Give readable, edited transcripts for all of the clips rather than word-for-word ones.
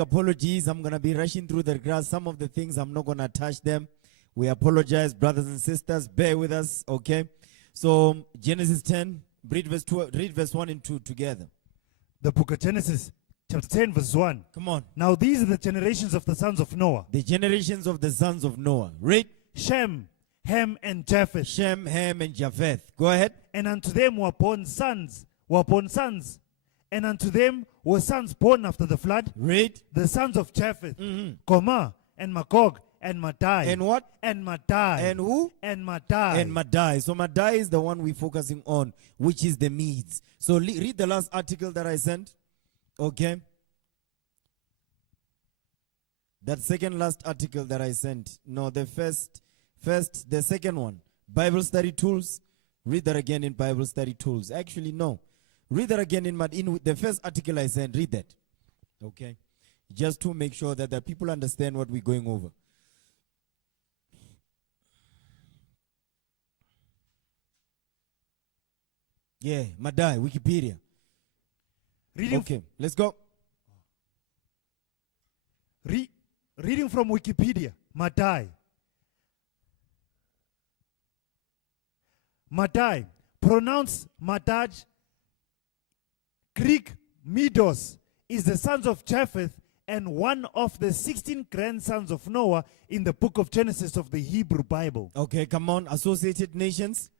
Apologies, I'm going to be rushing through the grass. Some of the things I'm not going to touch them. We apologize, brothers and sisters. Bear with us, okay? So, Genesis 10, read verse 1 and 2 together. The book of Genesis, chapter 10, verse 1. Come on. Now these are the generations of the sons of Noah. The generations of the sons of Noah. Read. Shem, Ham, and Japheth. Shem, Ham, and Japheth. Go ahead. And unto them were born sons. And unto them were sons born after the flood. Read. The sons of Japheth, Gomer, and Magog, and Madai. And what? And Madai. And who? And Madai. And Madai. So Madai is the one we're focusing on, which is the Medes. So read the last article that I sent. Okay. That second last article that I sent. No, the the second one. Bible study tools. Read that again in Bible study tools. Actually, no. Read that again in the first article I sent. Read that. Okay. Just to make sure that the people understand what we're going over. Yeah, Madai, Wikipedia. Okay, let's go. Reading from Wikipedia, Madai. Madai, pronounced Madaj, Greek Medos, is the sons of Japheth and one of the 16 grandsons of Noah in the book of Genesis of the Hebrew Bible. Okay, come on, Associated Nations.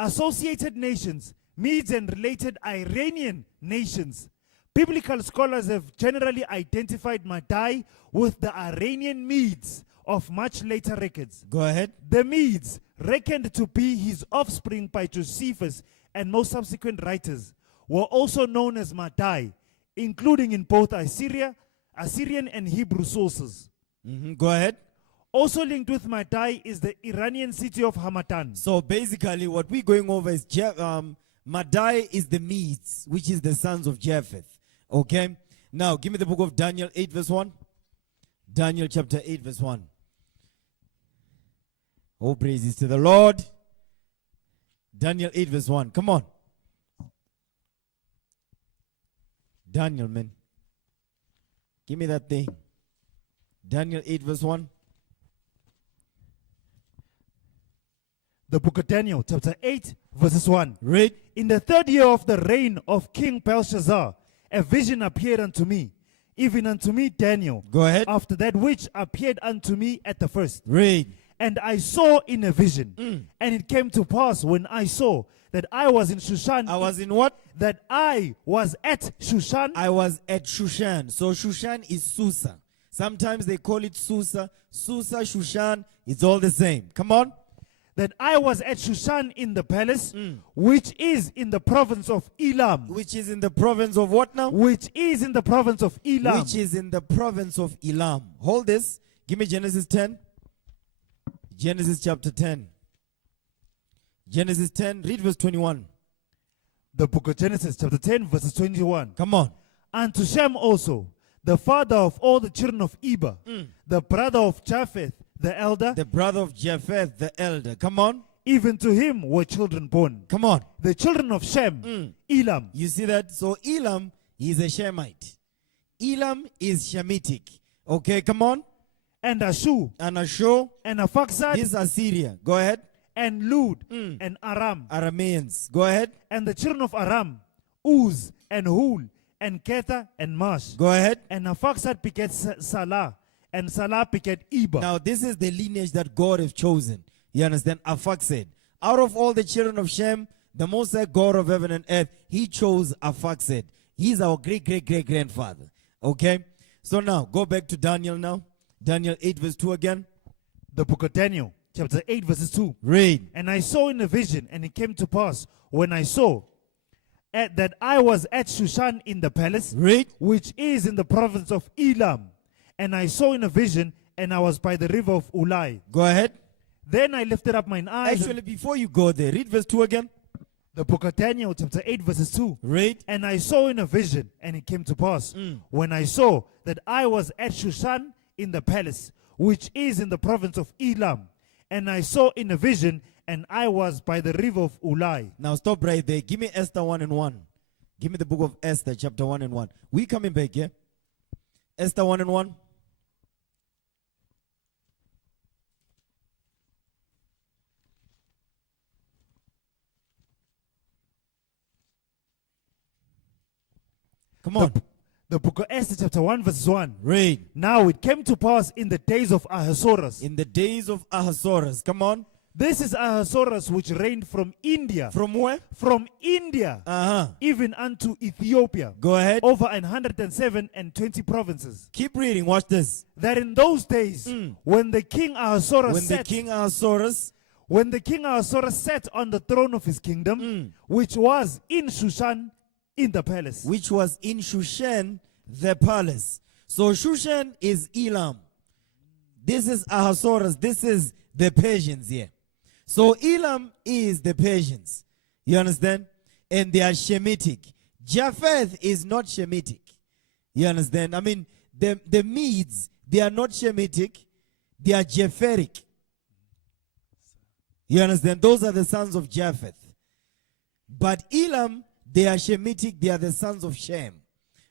Associated Nations, Medes and related Iranian nations. Biblical scholars have generally identified Madai with the Iranian Medes of much later records. Go ahead. The Medes, reckoned to be his offspring by Josephus and most subsequent writers, were also known as Madai, including in both Assyrian and Hebrew sources. Go ahead. Also linked with Madai is the Iranian city of Hamadan. So basically what we're going over is Madai is the Medes, which is the sons of Japheth. Okay? Now, give me the book of Daniel 8 verse 1. Daniel chapter 8 verse 1. Oh, praises to the Lord. Daniel 8 verse 1. Come on. Daniel, man. Give me that thing. Daniel 8 verse 1. The book of Daniel, chapter 8, verses 1. Read. In the 3rd year of the reign of King Belshazzar, a vision appeared unto me, even unto me, Daniel. Go ahead. After that which appeared unto me at the first. Read. And I saw in a vision, and it came to pass when I saw that I was in Shushan. I was in what? That I was at Shushan. I was at Shushan. So Shushan is Susa. Sometimes they call it Susa. Susa, Shushan, it's all the same. Come on. That I was at Shushan in the palace, which is in the province of Elam. Which is in the province of what now? Which is in the province of Elam. Which is in the province of Elam. Hold this. Give me Genesis 10. Genesis chapter 10. Genesis 10, read verse 21. The book of Genesis chapter 10, verses 21. Come on. And to Shem also, the father of all the children of Eber, the brother of Japheth, the elder. The brother of Japheth, the elder. Come on. Even to him were children born. Come on. The children of Shem, Elam. You see that? So Elam is a Shemite. Elam is Shemitic. Okay, come on. And Ashur. And Ashur. And Aphaxad. This is Assyria. Go ahead. And Lud. And Aram. Arameans. Go ahead. And the children of Aram, Uz and Hul and Ketha and Mash. Go ahead. And Aphaxad begat Salah. And Salah begat Eber. Now this is the lineage that God has chosen. You understand? Aphaxad. Out of all the children of Shem, the Most High God of heaven and earth, he chose Aphaxad. He's our great-great-great-grandfather. Okay? So now, go back to Daniel now. Daniel 8 verse 2 again. The book of Daniel, chapter 8 verses 2. Read. And I saw in a vision, and it came to pass, when I saw that I was at Shushan in the palace, Read. which is in the province of Elam. And I saw in a vision, and I was by the river of Ulai. Go ahead. Then I lifted up mine eyes. Actually, before you go there, read verse 2 again. The book of Daniel, chapter 8, verses 2. Read. And I saw in a vision, and it came to pass, when I saw that I was at Shushan in the palace, which is in the province of Elam. And I saw in a vision, and I was by the river of Ulai. Now stop right there. Give me Esther 1 and 1. Give me the book of Esther, chapter 1 and 1. We coming back here. Esther 1 and 1. Come on. The book of Esther, chapter 1, verse 1. Read. Now it came to pass in the days of Ahasuerus. In the days of Ahasuerus. Come on. This is Ahasuerus which reigned from India. From where? From India, even unto Ethiopia. Go ahead. Over 107 and 20 provinces. Keep reading. Watch this. That in those days, when the king Ahasuerus When the king Ahasuerus, sat on the throne of his kingdom, which was in Shushan, in the palace. which was in Shushan, the palace. So Shushan is Elam. This is Ahasuerus. This is the Persians here. So Elam is the Persians. You understand? And they are Shemitic. Japheth is not Shemitic. You understand? I mean, the Medes, they are not Shemitic. They are Japheric. You understand? Those are the sons of Japheth. But Elam, they are Shemitic. They are the sons of Shem.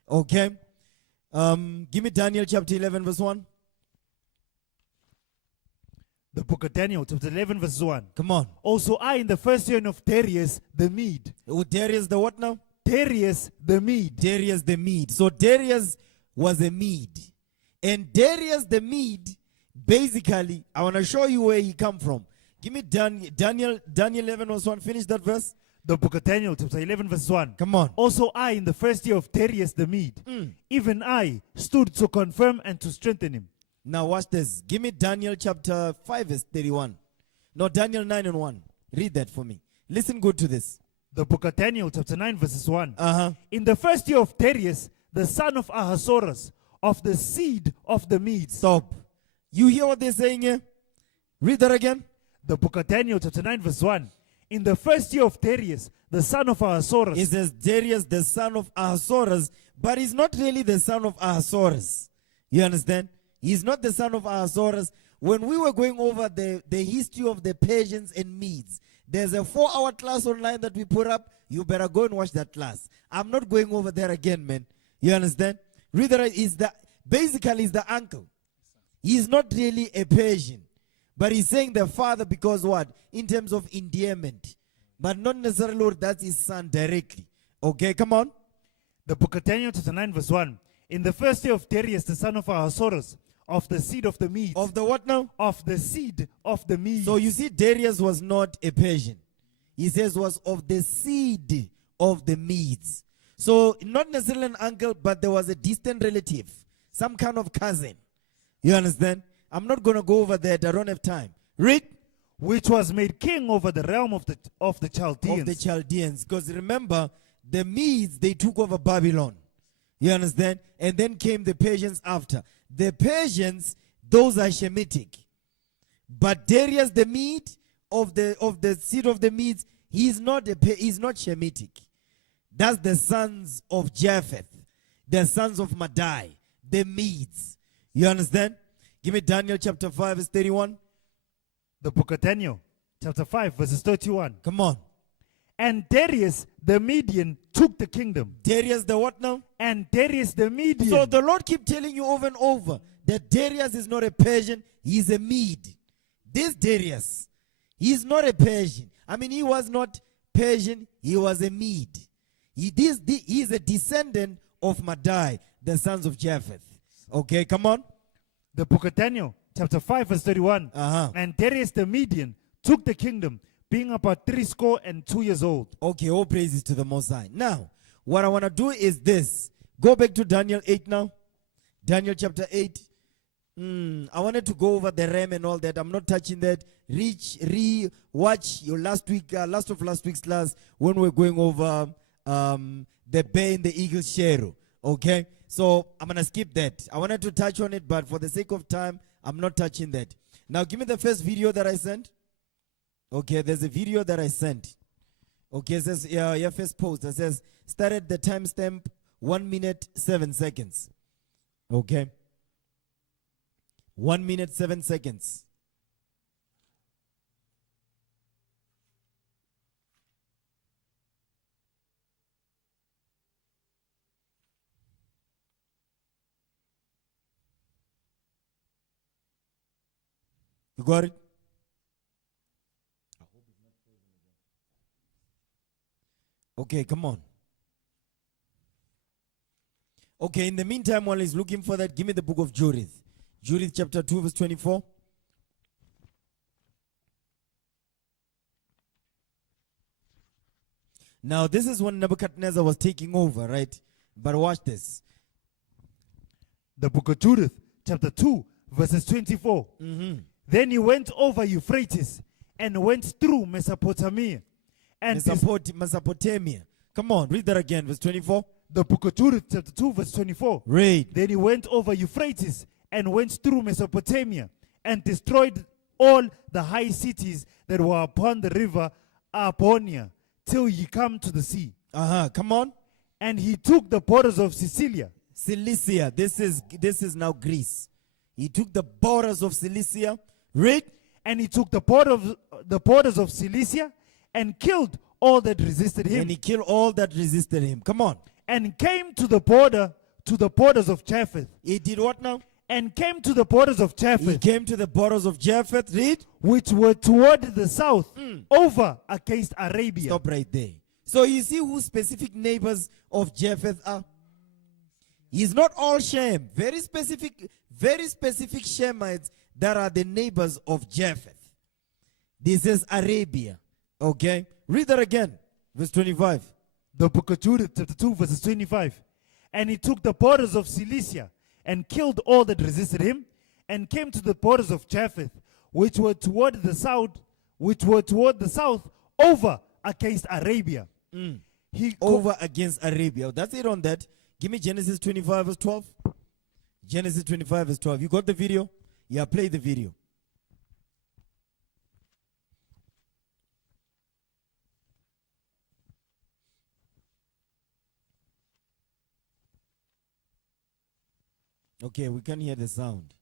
Okay? Give me Daniel chapter 11 verse 1. The book of Daniel, chapter 11, verse 1. Come on. Also I, in the first year of Darius the Mede. Oh, Darius the what now? Darius the Mede. Darius the Mede. So Darius was a Mede. And Darius the Mede, basically, I want to show you where he come from. Give me Daniel 11 verse 1. Finish that verse. The book of Daniel, chapter 11, verse 1. Come on. Also I, in the first year of Darius the Mede, even I stood to confirm and to strengthen him. Now watch this. Give me Daniel chapter 5 verse 31. No, Daniel 9 and 1. Read that for me. Listen good to this. The book of Daniel, chapter 9, verses 1. Uh-huh. In the first year of Darius, the son of Ahasuerus, of the seed of the Medes. Stop. You hear what they're saying here? Read that again. The book of Daniel, chapter 9, verse 1. In the first year of Darius, the son of Ahasuerus. It says Darius, the son of Ahasuerus, but he's not really the son of Ahasuerus. You understand? He's not the son of Ahasuerus. When we were going over the history of the Persians and Medes, there's a 4-hour class online that we put up. You better go and watch that class. I'm not going over there again, man. You understand? Read that. Basically, he's the uncle. He's not really a Persian. But he's saying the father because what? In terms of endearment. But not necessarily that's his son directly. Okay, come on. The book of Daniel, chapter 9, verse 1. In the first year of Darius, the son of Ahasuerus, of the seed of the Medes. Of the what now? Of the seed of the Medes. So you see, Darius was not a Persian. He says was of the seed of the Medes. So not necessarily an uncle, but there was a distant relative. Some kind of cousin. You understand? I'm not going to go over that. I don't have time. Read. Which was made king over the realm of the Chaldeans. Of the Chaldeans. Because remember, the Medes, they took over Babylon. You understand? And then came the Persians after. The Persians, those are Shemitic. But Darius the Mede, of the seed of the Medes, he's not Shemitic. That's the sons of Japheth, the sons of Madai, the Medes. You understand? Give me Daniel chapter 5 verse 31. The book of Daniel, chapter 5, verses 31. Come on. And Darius the Median took the kingdom. Darius the what now? And Darius the Median. So the Lord keep telling you over and over that Darius is not a Persian, he's a Mede. This Darius, he's not a Persian. I mean, he was not Persian, he was a Mede. He is a descendant of Madai, the sons of Japheth. Okay, come on. The book of Daniel, chapter 5, verse 31. And Darius the Median took the kingdom, being about 62 years old. Okay, all praises to the Most High. Now, what I want to do is this. Go back to Daniel 8 now. Daniel chapter 8. I wanted to go over the ram and all that. I'm not touching that. Watch your last of last week's class when we're going over the bear and the eagle's shadow. Okay? So I'm going to skip that. I wanted to touch on it, but for the sake of time, I'm not touching that. Now, give me the first video that I sent. Okay, there's a video that I sent. Okay, it says, your first post that says, started the timestamp 1 minute 7 seconds. Okay. 1 minute 7 seconds. You got it? Okay, come on. Okay, in the meantime, while he's looking for that, give me the book of Judith. Judith chapter 2, verse 24. Now, this is when Nebuchadnezzar was taking over, right? But watch this. The book of Judith, chapter 2, verses 24. Then he went over Euphrates and went through Mesopotamia. And Mesopotamia. Come on, read that again, verse 24. the book of Judith, chapter 2, verse 24. Read. Then he went over Euphrates and went through Mesopotamia and destroyed all the high cities that were upon the river Arponia till he come to the sea. Come on. And he took the borders of Cilicia. Cilicia. This is now Greece. He took the borders of Cilicia. Read. And he took the borders of Cilicia and killed all that resisted him. And he killed all that resisted him. Come on. And came to the borders of Japheth. He did what now? And came to the borders of He Japheth, came to the borders of Japheth. Read. which were toward the south, over against Arabia. Stop right there. So you see who specific neighbors of Japheth are? He's not all Shem. Very specific Shemites that are the neighbors of Japheth. This is Arabia. Okay? Read that again. Verse 25. The book of Judith, chapter 2, verses 25. And he took the borders of Cilicia and killed all that resisted him, and came to the borders of Japheth, which were toward the south, over against Arabia. Over against Arabia. That's it on that. Give me Genesis 25 verse 12. Genesis 25 verse 12. You got the video? Yeah, play the video. Okay, we can hear the sound.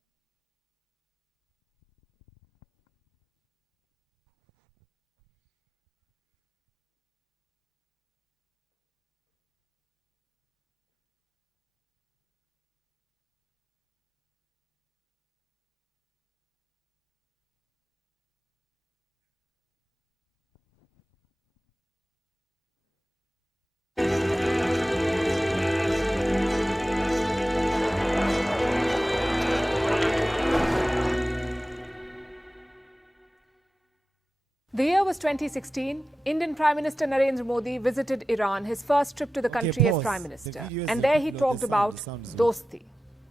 The year was 2016. Indian Prime Minister Narendra Modi visited Iran, his first trip to the country as pause. Prime The Minister. video is And a there he video of talked the sound. about The sound is good. dosti.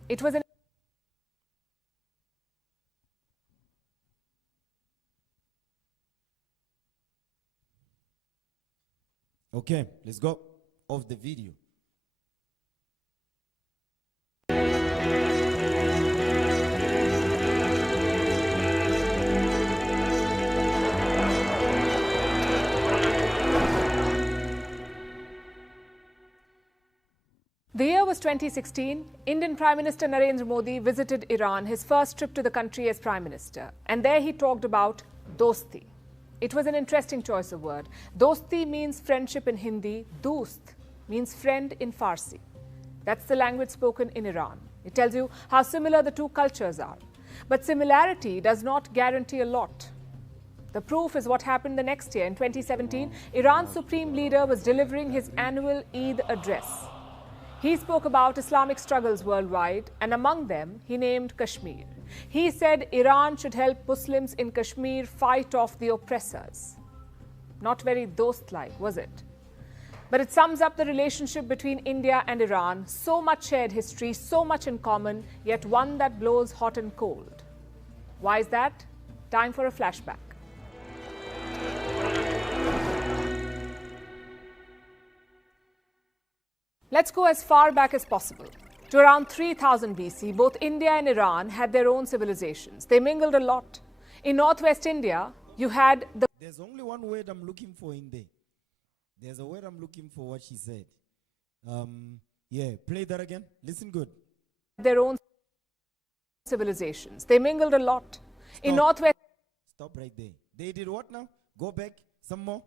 It was an Okay, let's go. Off the video. The year was 2016. Indian Prime Minister Narendra Modi visited Iran, his first trip to the country as Prime Minister. And there he talked about dosti. It was an interesting choice of word. Dosti means friendship in Hindi. Dost means friend in Farsi. That's the language spoken in Iran. It tells you how similar the two cultures are. But similarity does not guarantee a lot. The proof is what happened the next year. In 2017, Iran's supreme leader was delivering his annual Eid address. He spoke about Islamic struggles worldwide, and among them, he named Kashmir. He said Iran should help Muslims in Kashmir fight off the oppressors. Not very dost-like, was it? But it sums up the relationship between India and Iran. So much shared history, so much in common, yet one that blows hot and cold. Why is that? Time for a flashback. Let's go as far back as possible. To around 3000 BC, both India and Iran had their own civilizations. They mingled a lot. In northwest India, you had the There's only one word I'm looking for in there. There's a word I'm looking for what she said. Yeah, play that again. Listen good. their own civilizations. They mingled a lot. In northwest Stop right there. They did what now? Go back. Some more.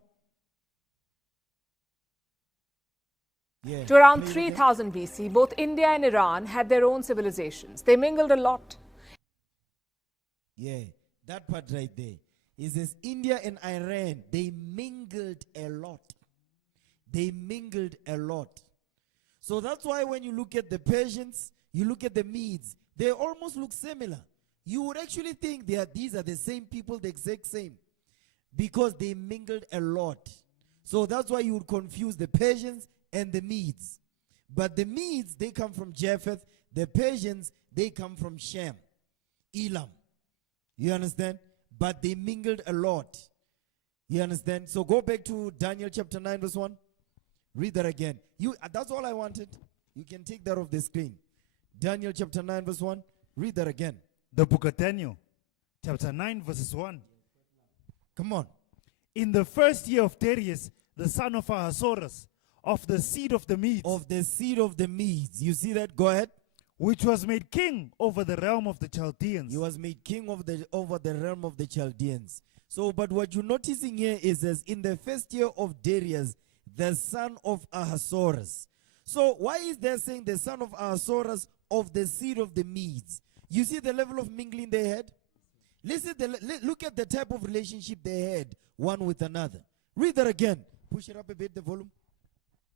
Yeah. to around play it again. 3000 BC, both India and Iran had their own civilizations. They mingled a lot. Yeah. That part right there. It says India and Iran, they mingled a lot. They mingled a lot. So that's why when you look at the Persians, you look at the Medes, they almost look similar. You would actually think these are the same people, the exact same, because they mingled a lot. So that's why you would confuse the Persians and the Medes. But the Medes, they come from Japheth. The Persians, they come from Shem, Elam. You understand? But they mingled a lot. You understand? So go back to Daniel chapter 9 verse 1. Read that again. That's all I wanted. You can take that off the screen. Daniel chapter 9 verse 1. Read that again. The book of Daniel, chapter 9, verses 1. Come on. In the first year of Darius, the son of Ahasuerus, of the seed of the Medes, Of the seed of the Medes. You see that? Go ahead. which was made king over the realm of the Chaldeans. He was made king over the realm of the Chaldeans. So, but what you're noticing here is as in the first year of Darius, the son of Ahasuerus. So why is there saying the son of Ahasuerus of the seed of the Medes? You see the level of mingling they had? Listen, look at the type of relationship they had one with another. Read that again. Push it up a bit, the volume.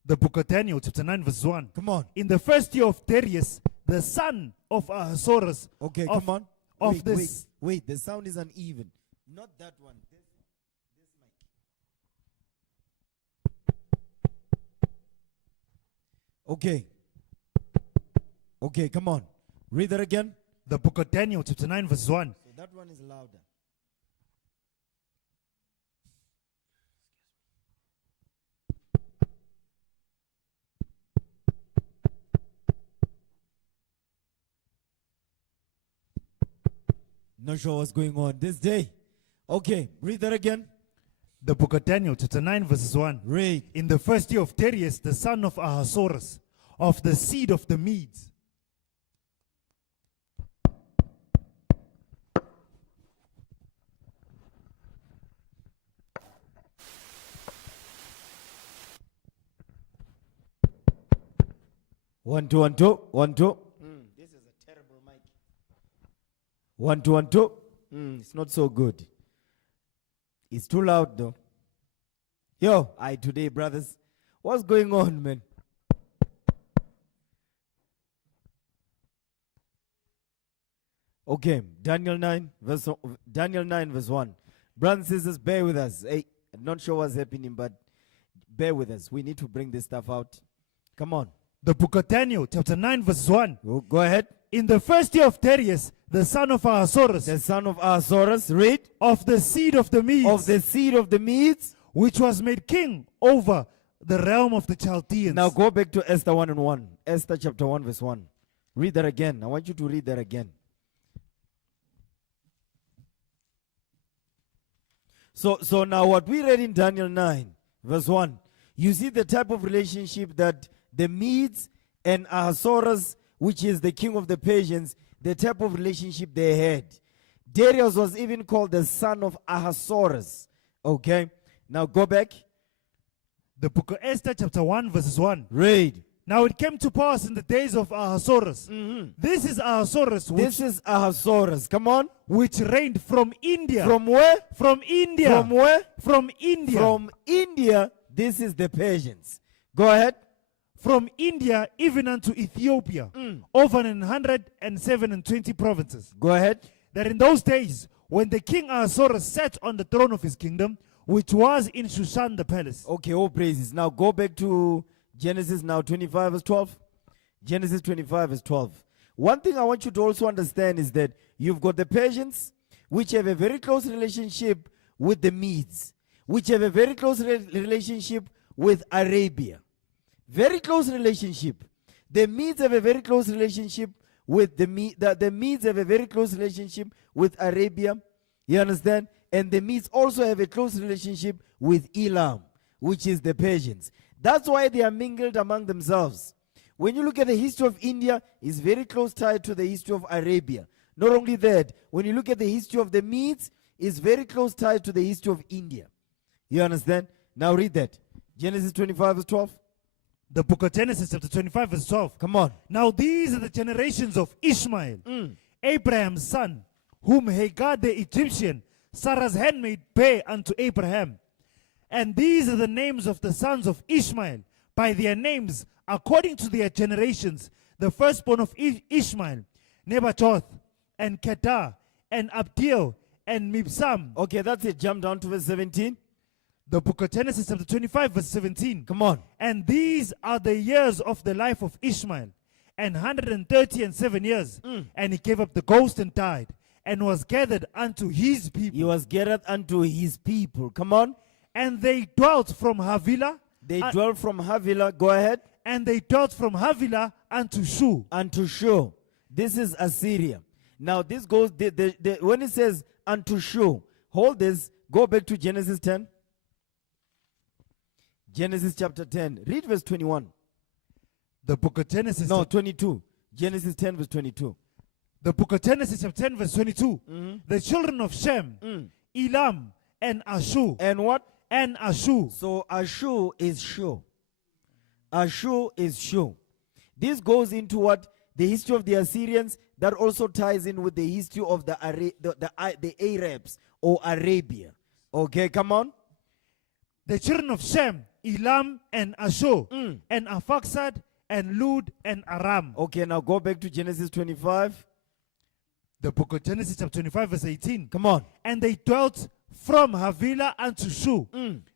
The book of Daniel, chapter 9, verse 1. Come on. In the first year of Darius, the son of Ahasuerus. Okay, of, come on. Of Wait, this. wait, the sound is uneven. Not that one. This mic. Okay. Okay, come on. Read that again. The book of Daniel, chapter 9, verse 1. So that one is louder. Not sure what's going on this day. Okay, read that again. The book of Daniel, chapter 9, verses 1. Read. In the first year of Darius, the son of Ahasuerus, of the seed of the Medes. One, two, one, two, one, two. This is a terrible mic. 1, 2, 1, 2. It's not so good. It's too loud though. Yo, today, brothers. What's going on, man? Okay, Daniel 9, verse 1. Brothers and sisters, bear with us. Hey, I'm not sure what's happening, but bear with us. We need to bring this stuff out. Come on. The book of Daniel, chapter 9, verse 1. Go ahead. In the first year of Darius, the son of Ahasuerus, The son of Ahasuerus, read. of the seed of the Medes, Of the seed of the Medes. which was made king over the realm of the Chaldeans. Now go back to Esther 1 and 1. Esther chapter 1 verse 1. Read that again. I want you to read that again. So now what we read in Daniel 9 verse 1. You see the type of relationship that the Medes and Ahasuerus, which is the king of the Persians, the type of relationship they had. Darius was even called the son of Ahasuerus. Okay. Now go back. The book of Esther, chapter 1, verses 1. Read. Now it came to pass in the days of Ahasuerus. This is Ahasuerus, This is Ahasuerus. Come on. which reigned from India. From where? From India. From where? From India. From India. This is the Persians. Go ahead. From India even unto Ethiopia, over 127 provinces. Go ahead. That in those days, when the king Ahasuerus sat on the throne of his kingdom, which was in Shushan the palace. Okay, all praises. Now go back to Genesis now 25 verse 12. Genesis 25 verse 12. One thing I want you to also understand is that you've got the Persians, which have a very close relationship with the Medes, which have a very close relationship with Arabia. Very close relationship. The Medes have a very close relationship with the Medes have a very close relationship with Arabia. You understand? And the Medes also have a close relationship with Elam, which is the Persians. That's why they are mingled among themselves. When you look at the history of India, it's very close tied to the history of Arabia. Not only that, when you look at the history of the Medes, it's very close tied to the history of India. You understand? Now read that. Genesis 25 verse 12. The book of Genesis, chapter 25, verse 12. Come on. Now these are the generations of Ishmael, Abraham's son, whom Hagar the Egyptian, Sarah's handmaid, bare unto Abraham. And these are the names of the sons of Ishmael, by their names, according to their generations. The firstborn of Ishmael, Nebajoth, and Kedar, and Abdiel, and Mibsam. Okay, that's it. Jump down to verse 17. The book of Genesis chapter 25 verse 17. Come on. And these are the years of the life of Ishmael, and 137 years. And he gave up the ghost and died, and was gathered unto his people. He was gathered unto his people. Come on. And they dwelt from Havilah. They dwelt from Havilah. Go ahead. And they dwelt from Havilah unto Shu. Unto Shu. This is Assyria. Now this goes, when it says unto Shu, hold this, go back to Genesis 10. Genesis chapter 10. Read verse 21. The book of Genesis. No, 22. Genesis 10 verse 22. The book of Genesis chapter 10 verse 22. The children of Shem, Elam, and Ashu. And what? And Ashu. So Ashu is Shu. Ashu is Shu. This goes into what? The history of the Assyrians. That also ties in with the history of the Arabs or Arabia. Okay, come on. The children of Shem, Elam, and Ashu, and Arphaxad, and Lud, and Aram. Okay, now go back to Genesis 25. The book of Genesis chapter 25 verse 18. Come on. And they dwelt from Havilah unto Shu,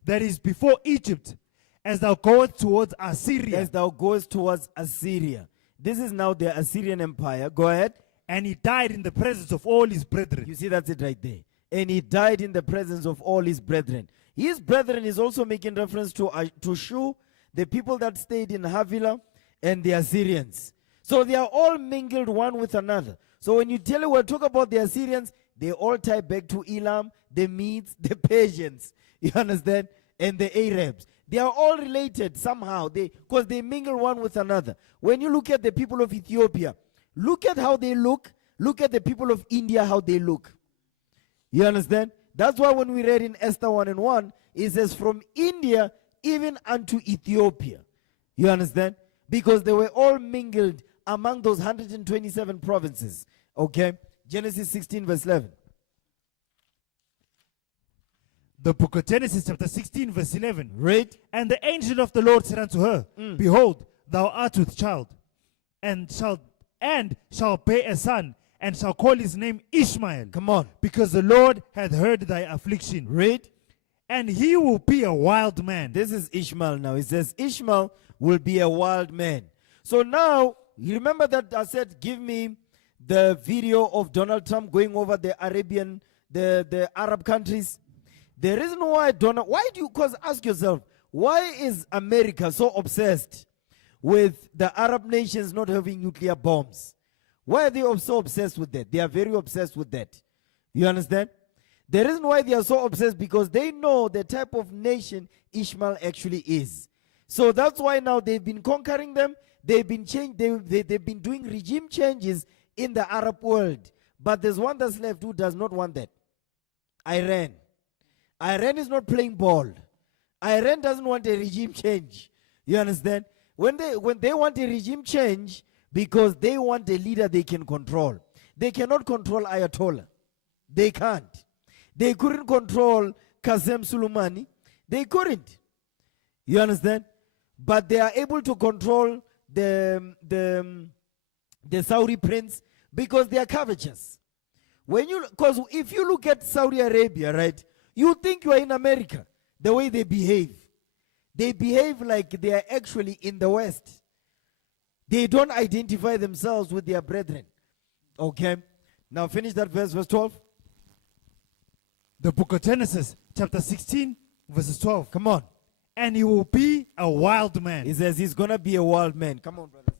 that is before Egypt, as thou goest towards Assyria. As thou goest towards Assyria. This is now the Assyrian Empire. Go ahead. And he died in the presence of all his brethren. You see, that's it right there. And he died in the presence of all his brethren. His brethren is also making reference to Shu, the people that stayed in Havilah, and the Assyrians. So they are all mingled one with another. So when you talk about the Assyrians, they all tie back to Elam, the Medes, the Persians. You understand? And the Arabs. They are all related somehow, because they mingle one with another. When you look at the people of Ethiopia, look at how they look. Look at the people of India, how they look. You understand? That's why when we read in Esther 1 and 1, it says from India even unto Ethiopia. You understand? Because they were all mingled among those 127 provinces. Okay? Genesis 16 verse 11. The book of Genesis chapter 16 verse 11. Read. And the angel of the Lord said unto her, Behold, thou art with child, and shall bear a son, and shall call his name Ishmael. Come on. Because the Lord hath heard thy affliction. Read. And he will be a wild man. This is Ishmael now. It says Ishmael will be a wild man. So now, you remember that I said, give me the video of Donald Trump going over the Arab countries. The reason why because ask yourself, why is America so obsessed with the Arab nations not having nuclear bombs? Why are they so obsessed with that? They are very obsessed with that. You understand? The reason why they are so obsessed, because they know the type of nation Ishmael actually is. So that's why now they've been conquering them. They've been they've been doing regime changes in the Arab world. But there's one that's left who does not want that. Iran. Iran is not playing ball. Iran doesn't want a regime change. You understand? When they want a regime change, because they want a leader they can control. They cannot control Ayatollah. They can't. They couldn't control Qasem Soleimani. They couldn't. You understand? But they are able to control the Saudi prince because they are covetous. Because if you look at Saudi Arabia, right, you think you are in America, the way they behave. They behave like they are actually in the West. They don't identify themselves with their brethren. Okay? Now finish that verse 12. The book of Genesis, chapter 16, verses 12. Come on. And he will be a wild man. He says he's going to be a wild man. Come on, brothers.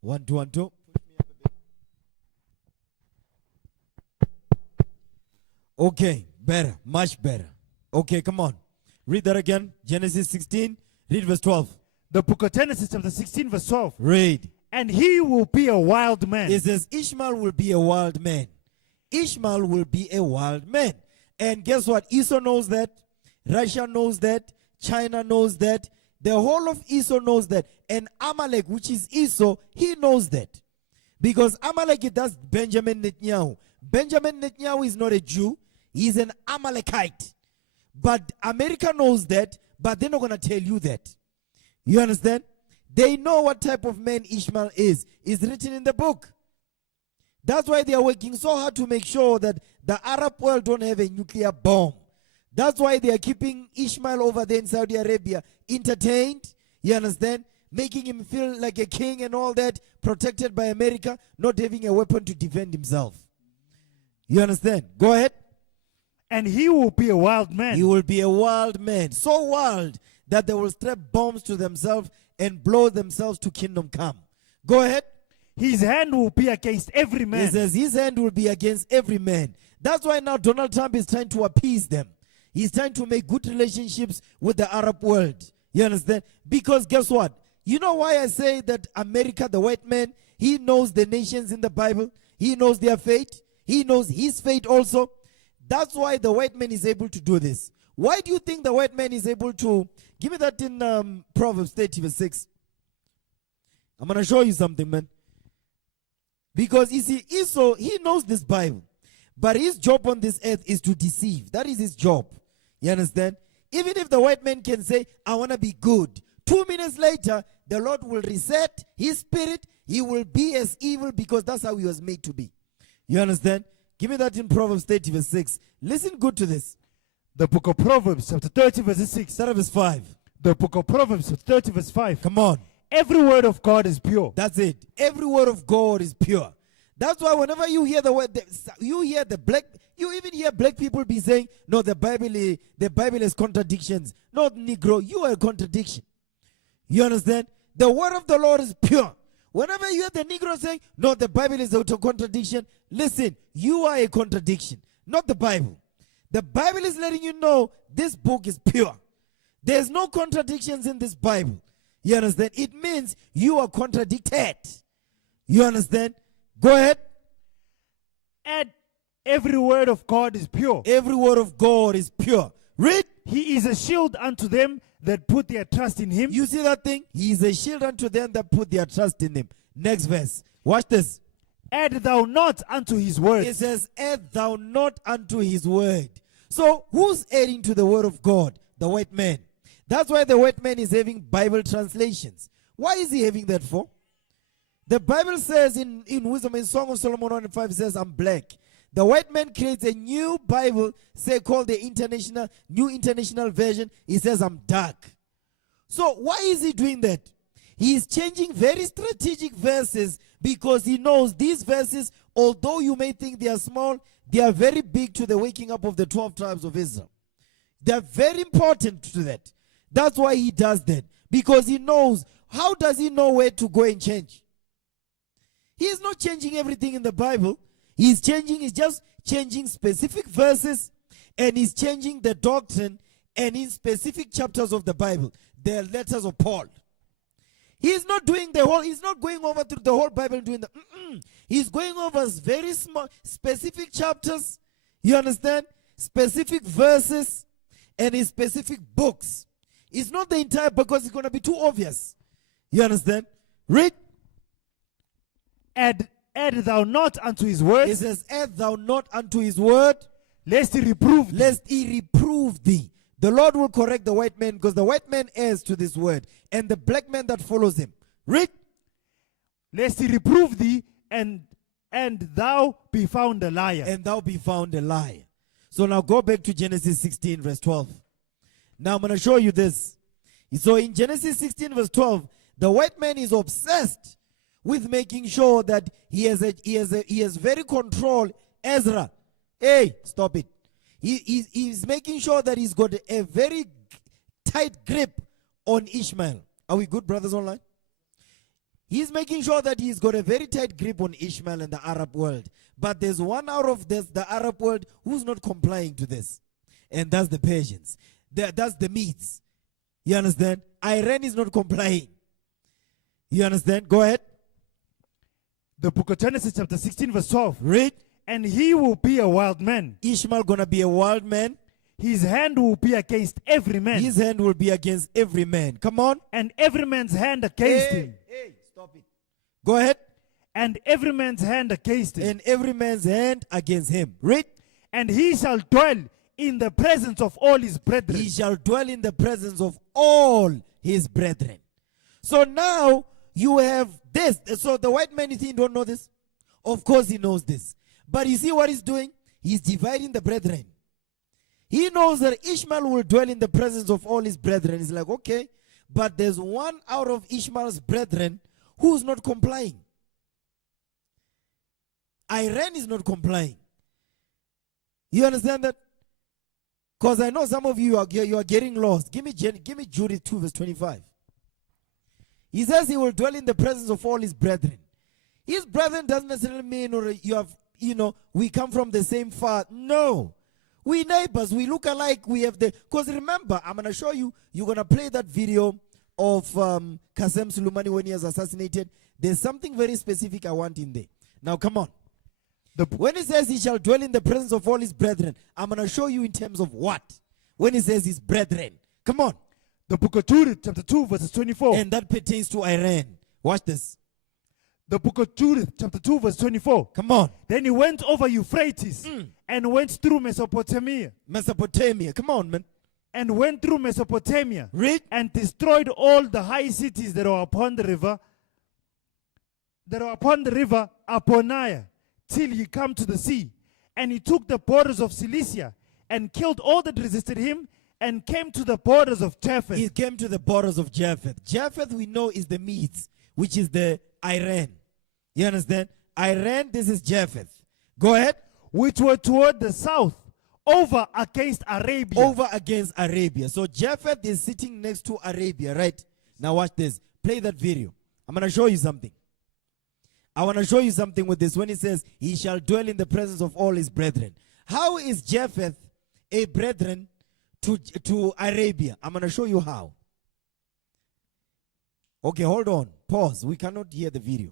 One, two, 1, 2. Okay, better, much better. Okay, come on. Read that again. Genesis 16, read verse 12. The book of Genesis, chapter 16, verse 12. Read. And he will be a wild man. It says Ishmael will be a wild man. Ishmael will be a wild man. And guess what? Esau knows that. Russia knows that. China knows that. The whole of Esau knows that. And Amalek, which is Esau, he knows that. Because Amalek, that's Benjamin Netanyahu. Benjamin Netanyahu is not a Jew. He's an Amalekite. But America knows that, but they're not going to tell you that. You understand? They know what type of man Ishmael is. It's written in the book. That's why they are working so hard to make sure that the Arab world don't have a nuclear bomb. That's why they are keeping Ishmael over there in Saudi Arabia entertained. You understand? Making him feel like a king and all that, protected by America, not having a weapon to defend himself. You understand? Go ahead. And he will be a wild man. He will be a wild man. So wild that they will strap bombs to themselves and blow themselves to kingdom come. Go ahead. His hand will be against every man. He says his hand will be against every man. That's why now Donald Trump is trying to appease them. He's trying to make good relationships with the Arab world. You understand? Because guess what? You know why I say that America, the white man, he knows the nations in the Bible. He knows their fate. He knows his fate also. That's why the white man is able to do this. Why do you think the white man is able to? Give me that in Proverbs 30 verse 6. I'm going to show you something, man. Because you see, Esau, he knows this Bible. But his job on this earth is to deceive. That is his job. You understand? Even if the white man can say, I want to be good. 2 minutes later, the Lord will reset his spirit. He will be as evil because that's how he was made to be. You understand? Give me that in Proverbs 30 verse 6. Listen good to this. The book of Proverbs, chapter 30, verse 6. Start at verse 5. The book of Proverbs, chapter 30, verse 5. Come on. Every word of God is pure. That's it. Every word of God is pure. That's why whenever you hear the word, you even hear black people be saying, no, the Bible has contradictions. Not Negro, you are a contradiction. You understand? The word of the Lord is pure. Whenever you hear the Negro saying, no, the Bible is a contradiction, listen, you are a contradiction, not the Bible. The Bible is letting you know this book is pure. There's no contradictions in this Bible. You understand? It means you are contradicted. You understand? Go ahead. And every word of God is pure. Every word of God is pure. Read. He is a shield unto them that put their trust in him. You see that thing? He is a shield unto them that put their trust in him. Next verse. Watch this. Add thou not unto his word. It says, add thou not unto his word. So who's adding to the word of God? The white man. That's why the white man is having Bible translations. Why is he having that for? The Bible says in Wisdom, in Song of Solomon 1:5, it says, I'm black. The white man creates a new Bible, say called the New International Version. He says, I'm dark. So why is he doing that? He is changing very strategic verses because he knows these verses, although you may think they are small, they are very big to the waking up of the 12 tribes of Israel. They are very important to that. That's why he does that. Because he knows. How does he know where to go and change? He is not changing everything in the Bible. He's just changing specific verses, and he's changing the doctrine and in specific chapters of the Bible, the letters of Paul. He's not doing he's not going over through the whole Bible doing that. He's going over very small, specific chapters, you understand? Specific verses and in specific books. It's not the entire book because it's going to be too obvious. You understand? Read. Add thou not unto his word. It says, add thou not unto his word, lest he reprove thee. lest he reprove thee. The Lord will correct the white man because the white man adds to this word, and the black man that follows him. Read. Lest he reprove thee, and thou be found a liar. And thou be found a liar. So now go back to Genesis 16 verse 12. Now I'm going to show you this. So in Genesis 16 verse 12, the white man is obsessed with making sure that he has very control. Ezra, hey, stop it. He's making sure that he's got a very tight grip on Ishmael. Are we good, brothers online? He's making sure that he's got a very tight grip on Ishmael and the Arab world. But there's one out of the Arab world who's not complying to this. And that's the Persians. That's the Medes. You understand? Iran is not complying. You understand? Go ahead. The book of Genesis chapter 16 verse 12. Read. And he will be a wild man. Ishmael gonna be a wild man. his hand will be against every man, His hand will be against every man. Come on. and every man's hand against him, Hey, stop it. Go ahead. and every man's hand against him. And every man's hand against him. Read. And he shall dwell in the presence of all his brethren. He shall dwell in the presence of all his brethren. So now you have this. So the white man, you think, don't know this? Of course he knows this. But you see what he's doing? He's dividing the brethren. He knows that Ishmael will dwell in the presence of all his brethren. He's like, okay, but there's one out of Ishmael's brethren who's not complying. Iran is not complying. You understand that? Because I know some of you are getting lost. Give me Judith 2 verse 25. He says he will dwell in the presence of all his brethren. His brethren doesn't necessarily mean or we come from the same father. No. We neighbors, we look alike, we have the, because remember, I'm going to show you, you're going to play that video of Qasem Soleimani when he was assassinated. There's something very specific I want in there. Now come on. When he says he shall dwell in the presence of all his brethren, I'm going to show you in terms of what? When he says his brethren. Come on. The book of Judith, chapter 2, verses 24. And that pertains to Iran. Watch this. The book of Judith, chapter 2, verse 24. Come on. Then he went over Euphrates and went through Mesopotamia. Mesopotamia. Come on, man. And went through Mesopotamia. Read. And destroyed all the high cities that were upon the river. Aponiah, till he come to the sea. And he took the borders of Cilicia and killed all that resisted him and came to the borders of Japheth. He came to the borders of Japheth. Japheth we know is the Medes, which is the Iran. You understand? Iran, this is Japheth. Go ahead. Which were toward the south, over against Arabia. Over against Arabia. So Japheth is sitting next to Arabia, right? Now watch this. Play that video. I'm going to show you something. I want to show you something with this. When he says, he shall dwell in the presence of all his brethren. How is Japheth a brethren to Arabia? I'm going to show you how. Okay, hold on. Pause. We cannot hear the video.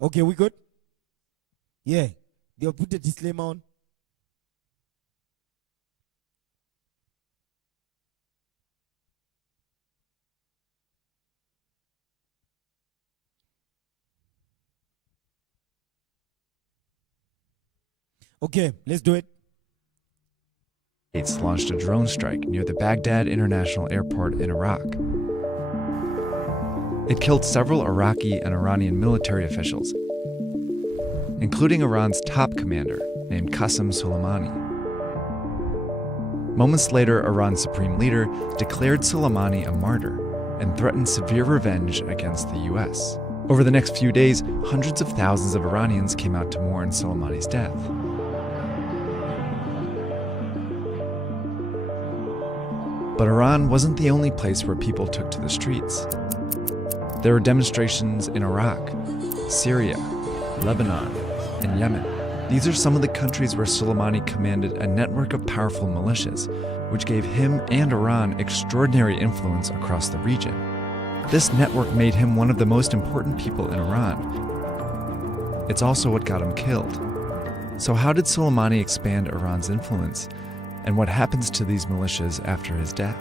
Okay, we good? Yeah. They'll put a disclaimer on. Okay, let's do it. States launched a drone strike near the Baghdad International Airport in Iraq. It killed several Iraqi and Iranian military officials, including Iran's top commander, named Qasem Soleimani. Moments later, Iran's supreme leader declared Soleimani a martyr and threatened severe revenge against the US. Over the next few days, hundreds of thousands of Iranians came out to mourn Soleimani's death. But Iran wasn't the only place where people took to the streets. There were demonstrations in Iraq, Syria, Lebanon, and Yemen. These are some of the countries where Soleimani commanded a network of powerful militias, which gave him and Iran extraordinary influence across the region. This network made him one of the most important people in Iran. It's also what got him killed. So how did Soleimani expand Iran's influence? And what happens to these militias after his death?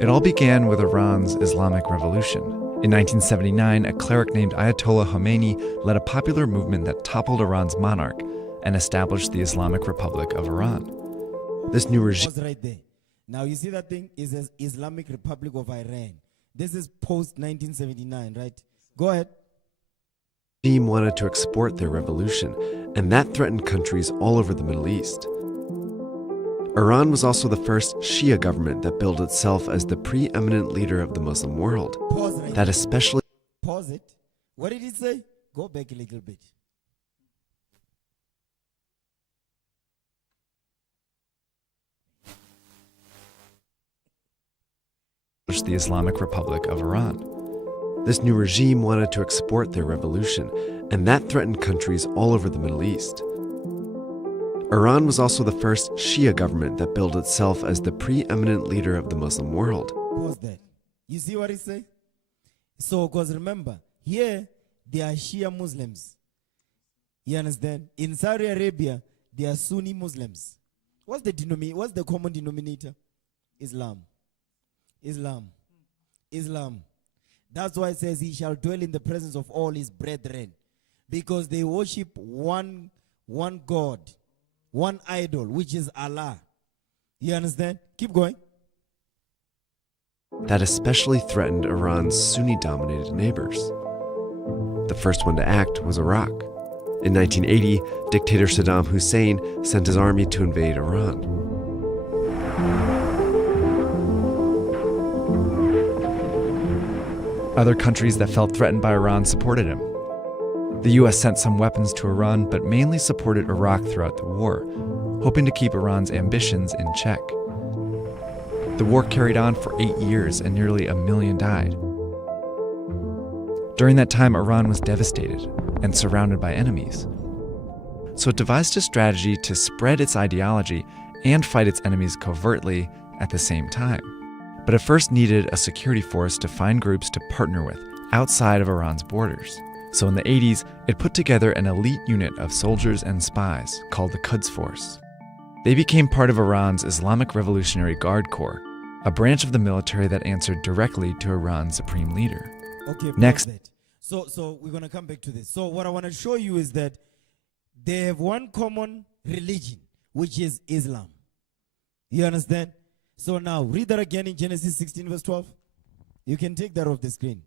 It all began with Iran's Islamic Revolution. In 1979, a cleric named Ayatollah Khomeini led a popular movement that toppled Iran's monarch and established the Islamic Republic of Iran. This new regime Pause right there. Now you see that thing is the Islamic Republic of Iran. This is post 1979, right? Go ahead. Wanted to export their revolution, and that threatened countries all over the Middle East. Iran was also the first Shia government that billed itself as the preeminent leader of the Muslim world. Pause right That there. especially Pause it. What did it say? Go back a little bit. the Islamic Republic of Iran. this new regime wanted to export their revolution, and that threatened countries all over the Middle East. Iran was also the first Shia government that billed itself as the preeminent leader of the Muslim world. Pause that. You see what he say? So, because remember, here they are Shia Muslims. You understand? In Saudi Arabia, they are Sunni Muslims. What's the common denominator? Islam. Islam. Islam. That's why it says he shall dwell in the presence of all his brethren. Because they worship one God, one idol, which is Allah. You understand? Keep going. That especially threatened Iran's Sunni-dominated neighbors. The first one to act was Iraq. In 1980, dictator Saddam Hussein sent his army to invade Iran. Other countries that felt threatened by Iran supported him. The US sent some weapons to Iran, but mainly supported Iraq throughout the war, hoping to keep Iran's ambitions in check. The war carried on for 8 years and nearly 1 million died. During that time, Iran was devastated and surrounded by enemies. So it devised a strategy to spread its ideology and fight its enemies covertly at the same time. But it first needed a security force to find groups to partner with outside of Iran's borders. So in the 80s, it put together an elite unit of soldiers and spies called the Quds Force. They became part of Iran's Islamic Revolutionary Guard Corps, a branch of the military that answered directly to Iran's supreme leader. Okay, Next. that. So we're going to come back to this. So what I want to show you is that they have one common religion, which is Islam. You understand? So now, read that again in Genesis 16 verse 12. You can take that off the screen.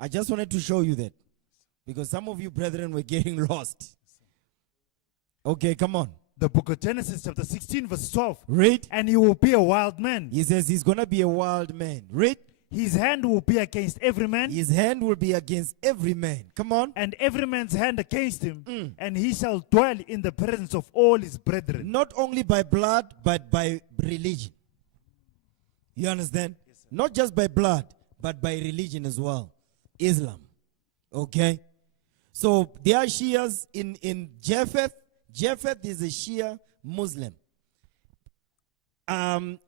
I just wanted to show you that, because some of you brethren were getting lost. Okay, come on. The book of Genesis chapter 16 verse 12. Read. And he will be a wild man. He says he's going to be a wild man. Read. His hand will be against every man. His hand will be against every man. Come on. And every man's hand against him. And he shall dwell in the presence of all his brethren. Not only by blood, but by religion. You understand? Yes, not just by blood, but by religion as well. Islam. Okay? So there are Shias in Japheth. Japheth is a Shia Muslim. The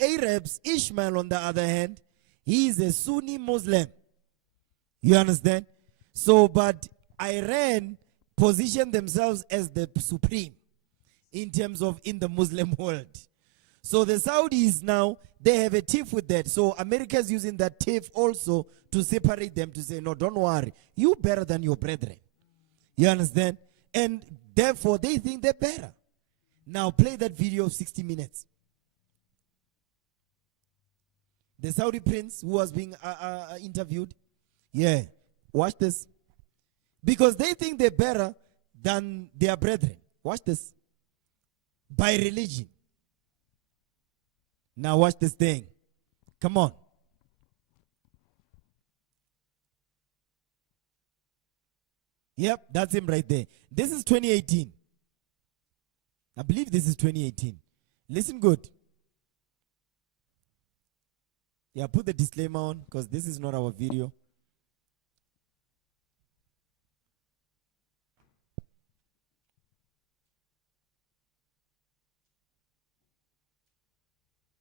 Arabs, Ishmael on the other hand, he is a Sunni Muslim. You understand? So, but Iran positioned themselves as the supreme in terms of in the Muslim world. So the Saudis now, they have a tiff with that. So America is using that tiff also to separate them, to say, no, don't worry. You better than your brethren. You understand? And therefore, they think they're better. Now, play that video of 60 minutes. The Saudi prince who was being interviewed. Yeah, watch this. Because they think they're better than their brethren. Watch this. By religion. Now watch this thing. Come on. Yep, that's him right there. This is 2018. I believe this is 2018. Listen good. Yeah, put the disclaimer on, because this is not our video.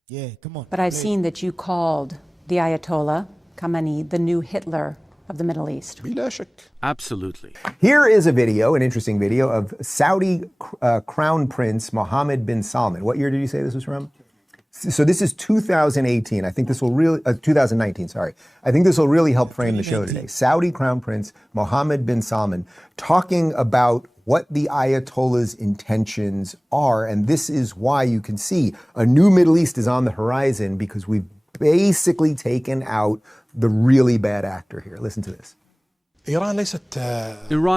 Yeah, come on. But I've play. seen that you called the Ayatollah Khamenei the new Hitler of the Middle East. Absolutely. Here is a video, an interesting video, of Saudi Crown Prince Mohammed bin Salman. What year did you say this was from? So this is 2018. I think this will really, 2019, sorry. I think this will really help frame the show today. Saudi Crown Prince Mohammed bin Salman talking about what the Ayatollah's intentions are. And this is why you can see a new Middle East is on the horizon, because we've basically taken out the really bad actor here. Listen to this. Iran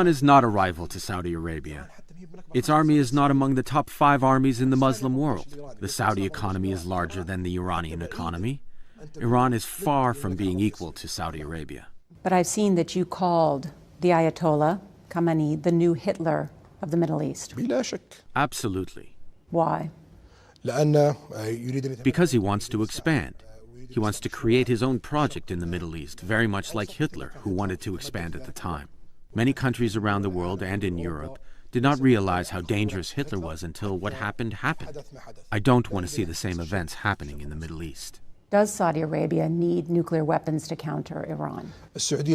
is not a rival to Saudi Arabia. Its army is not among the top 5 armies in the Muslim world. The Saudi economy is larger than the Iranian economy. Iran is far from being equal to Saudi Arabia. But I've seen that you called the Ayatollah Khamenei the new Hitler of the Middle East. Absolutely. Why? Because he wants to expand. He wants to create his own project in the Middle East, very much like Hitler, who wanted to expand at the time. Many countries around the world and in Europe did not realize how dangerous Hitler was until what happened happened. I don't want to see the same events happening in the Middle East. Does Saudi Arabia need nuclear weapons to counter Iran? Saudi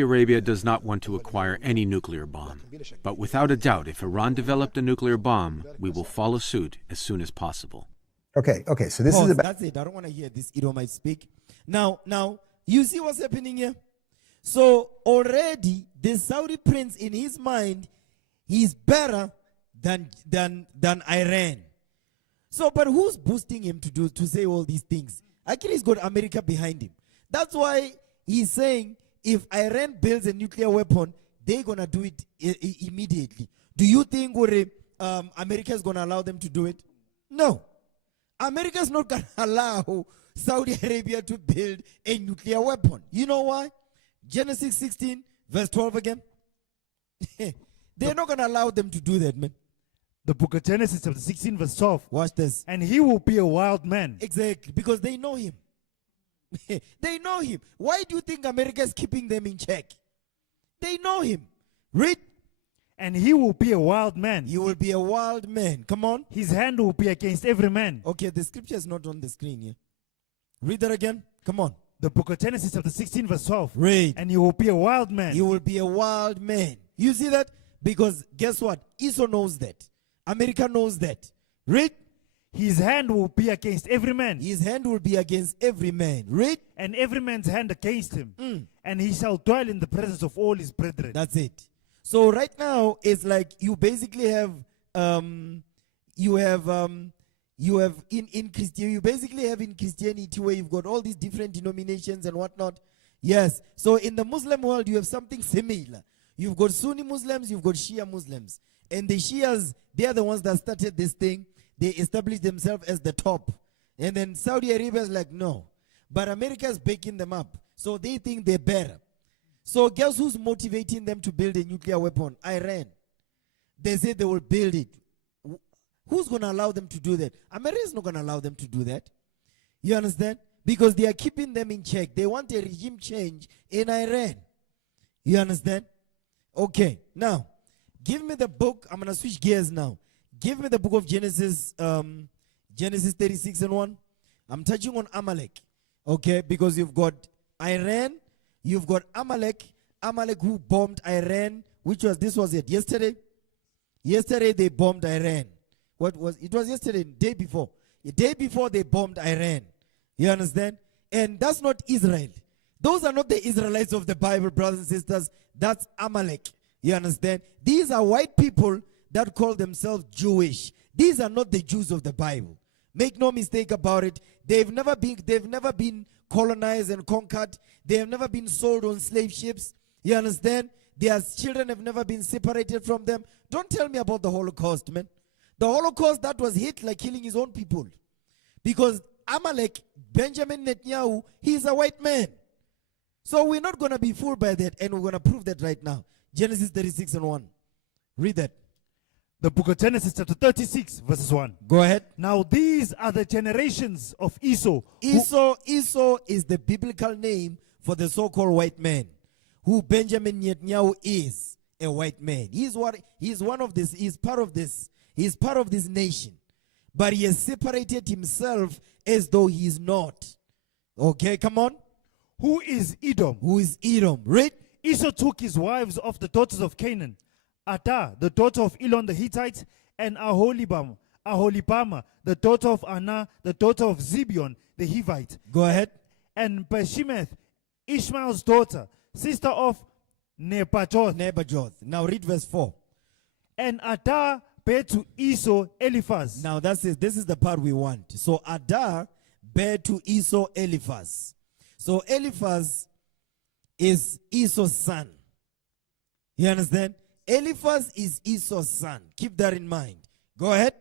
Arabia does not want to acquire any nuclear bomb. But without a doubt, if Iran developed a nuclear bomb, we will follow suit as soon as possible. Okay, so this is Pause. about. That's it. I don't want to hear this Edomite speak. Now, you see what's happening here? So already the Saudi prince in his mind, he's better than Iran. So, but who's boosting him to say all these things? Actually, he's got America behind him. That's why he's saying if Iran builds a nuclear weapon, they're gonna do it immediately. Do you think America is gonna allow them to do it? No. America is not gonna allow Saudi Arabia to build a nuclear weapon. You know why? Genesis 16, verse 12 again. They're not gonna allow them to do that, man. The book of Genesis chapter 16 verse 12. Watch this. And he will be a wild man. Exactly, because they know him. They know him. Why do you think America is keeping them in check? They know him. Read. And he will be a wild man. You will be a wild man. Come on. His hand will be against every man. Okay, the scripture is not on the screen here. Read that again. Come on. The book of Genesis chapter 16 verse 12. Read. And he will be a wild man. You will be a wild man. You see that? Because guess what? Esau knows that. America knows that. Read. His hand will be against every man. His hand will be against every man. Read. And every man's hand against him. And he shall dwell in the presence of all his brethren. That's it. So right now it's like you basically have in Christianity where you've got all these different denominations and whatnot. Yes. So in the Muslim world you have something similar. You've got Sunni Muslims, you've got Shia Muslims. And the Shias, they are the ones that started this thing. They established themselves as the top. And then Saudi Arabia is like, no. But America is backing them up. So they think they're better. So guess who's motivating them to build a nuclear weapon? Iran. They say they will build it. Who's going to allow them to do that? America is not going to allow them to do that. You understand? Because they are keeping them in check. They want a regime change in Iran. You understand? Okay. Now, give me the book. I'm going to switch gears now. Give me the book of Genesis, Genesis 36 and 1. I'm touching on Amalek. Okay? Because you've got Iran. You've got Amalek who bombed Iran, this was it, yesterday? Yesterday they bombed Iran. It was yesterday, day before. The day before they bombed Iran. You understand? And that's not Israel. Those are not the Israelites of the Bible, brothers and sisters. That's Amalek. You understand? These are white people that call themselves Jewish. These are not the Jews of the Bible. Make no mistake about it. They've never been colonized and conquered. They have never been sold on slave ships. You understand? Their children have never been separated from them. Don't tell me about the Holocaust, man. The Holocaust, that was Hitler killing his own people. Because Amalek, Benjamin Netanyahu, he's a white man. So we're not going to be fooled by that, and we're going to prove that right now. Genesis 36 and 1. Read that. The book of Genesis chapter 36 verses 1. Go ahead. Now these are the generations of Esau. Esau is the biblical name for the so-called white man, who Benjamin Netanyahu is a white man. He's part of this. He's part of this nation. But he has separated himself as though he is not. Okay, come on. Who is Edom? Who is Edom? Read. Esau took his wives of the daughters of Canaan, Adah, the daughter of Elon the Hittite, and Aholibama, the daughter of Anah, the daughter of Zibeon the Hivite. Go ahead. And Bashemeth, Ishmael's daughter, sister of Nebajoth. Now read verse 4. And Adah bare to Esau Eliphaz. Now this is the part we want. So Adah bare to Esau Eliphaz. So Eliphaz is Esau's son. You understand? Eliphaz is Esau's son. Keep that in mind. Go ahead.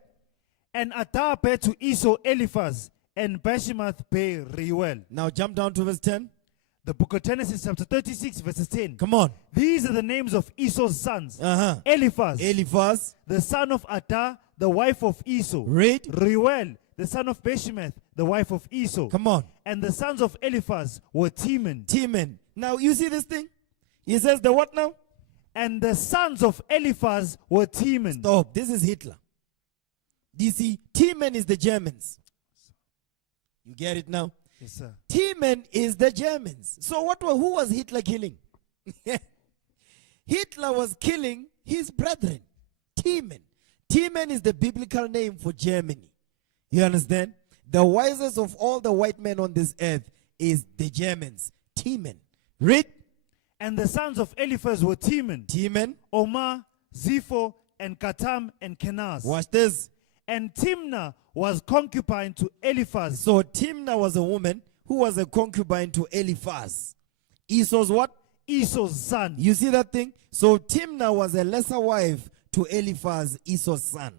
And Adah bare to Esau Eliphaz, and Bashemath bare Reuel. Now jump down to verse 10. The book of Genesis chapter 36 verses 10. Come on. These are the names of Esau's sons. Eliphaz, the son of Adah, the wife of Esau. Read. Reuel, the son of Bashemath, the wife of Esau. Come on. And the sons of Eliphaz were Teman. Now you see this thing? He says the what now? And the sons of Eliphaz were Teman. Stop. This is Hitler. Do you see? Teman is the Germans. You get it now? Yes, sir. Teman is the Germans. So who was Hitler killing? Hitler was killing his brethren. Teman. Teman is the biblical name for Germany. You understand? The wisest of all the white men on this earth is the Germans. Teman. Read. And the sons of Eliphaz were Teman, Teman. Omar, Zepho, and Katam, and Kenaz. Watch this. And Timnah was concubine to Eliphaz. So Timnah was a woman who was a concubine to Eliphaz. Esau's what? Esau's son. You see that thing? So Timnah was a lesser wife to Eliphaz, Esau's son.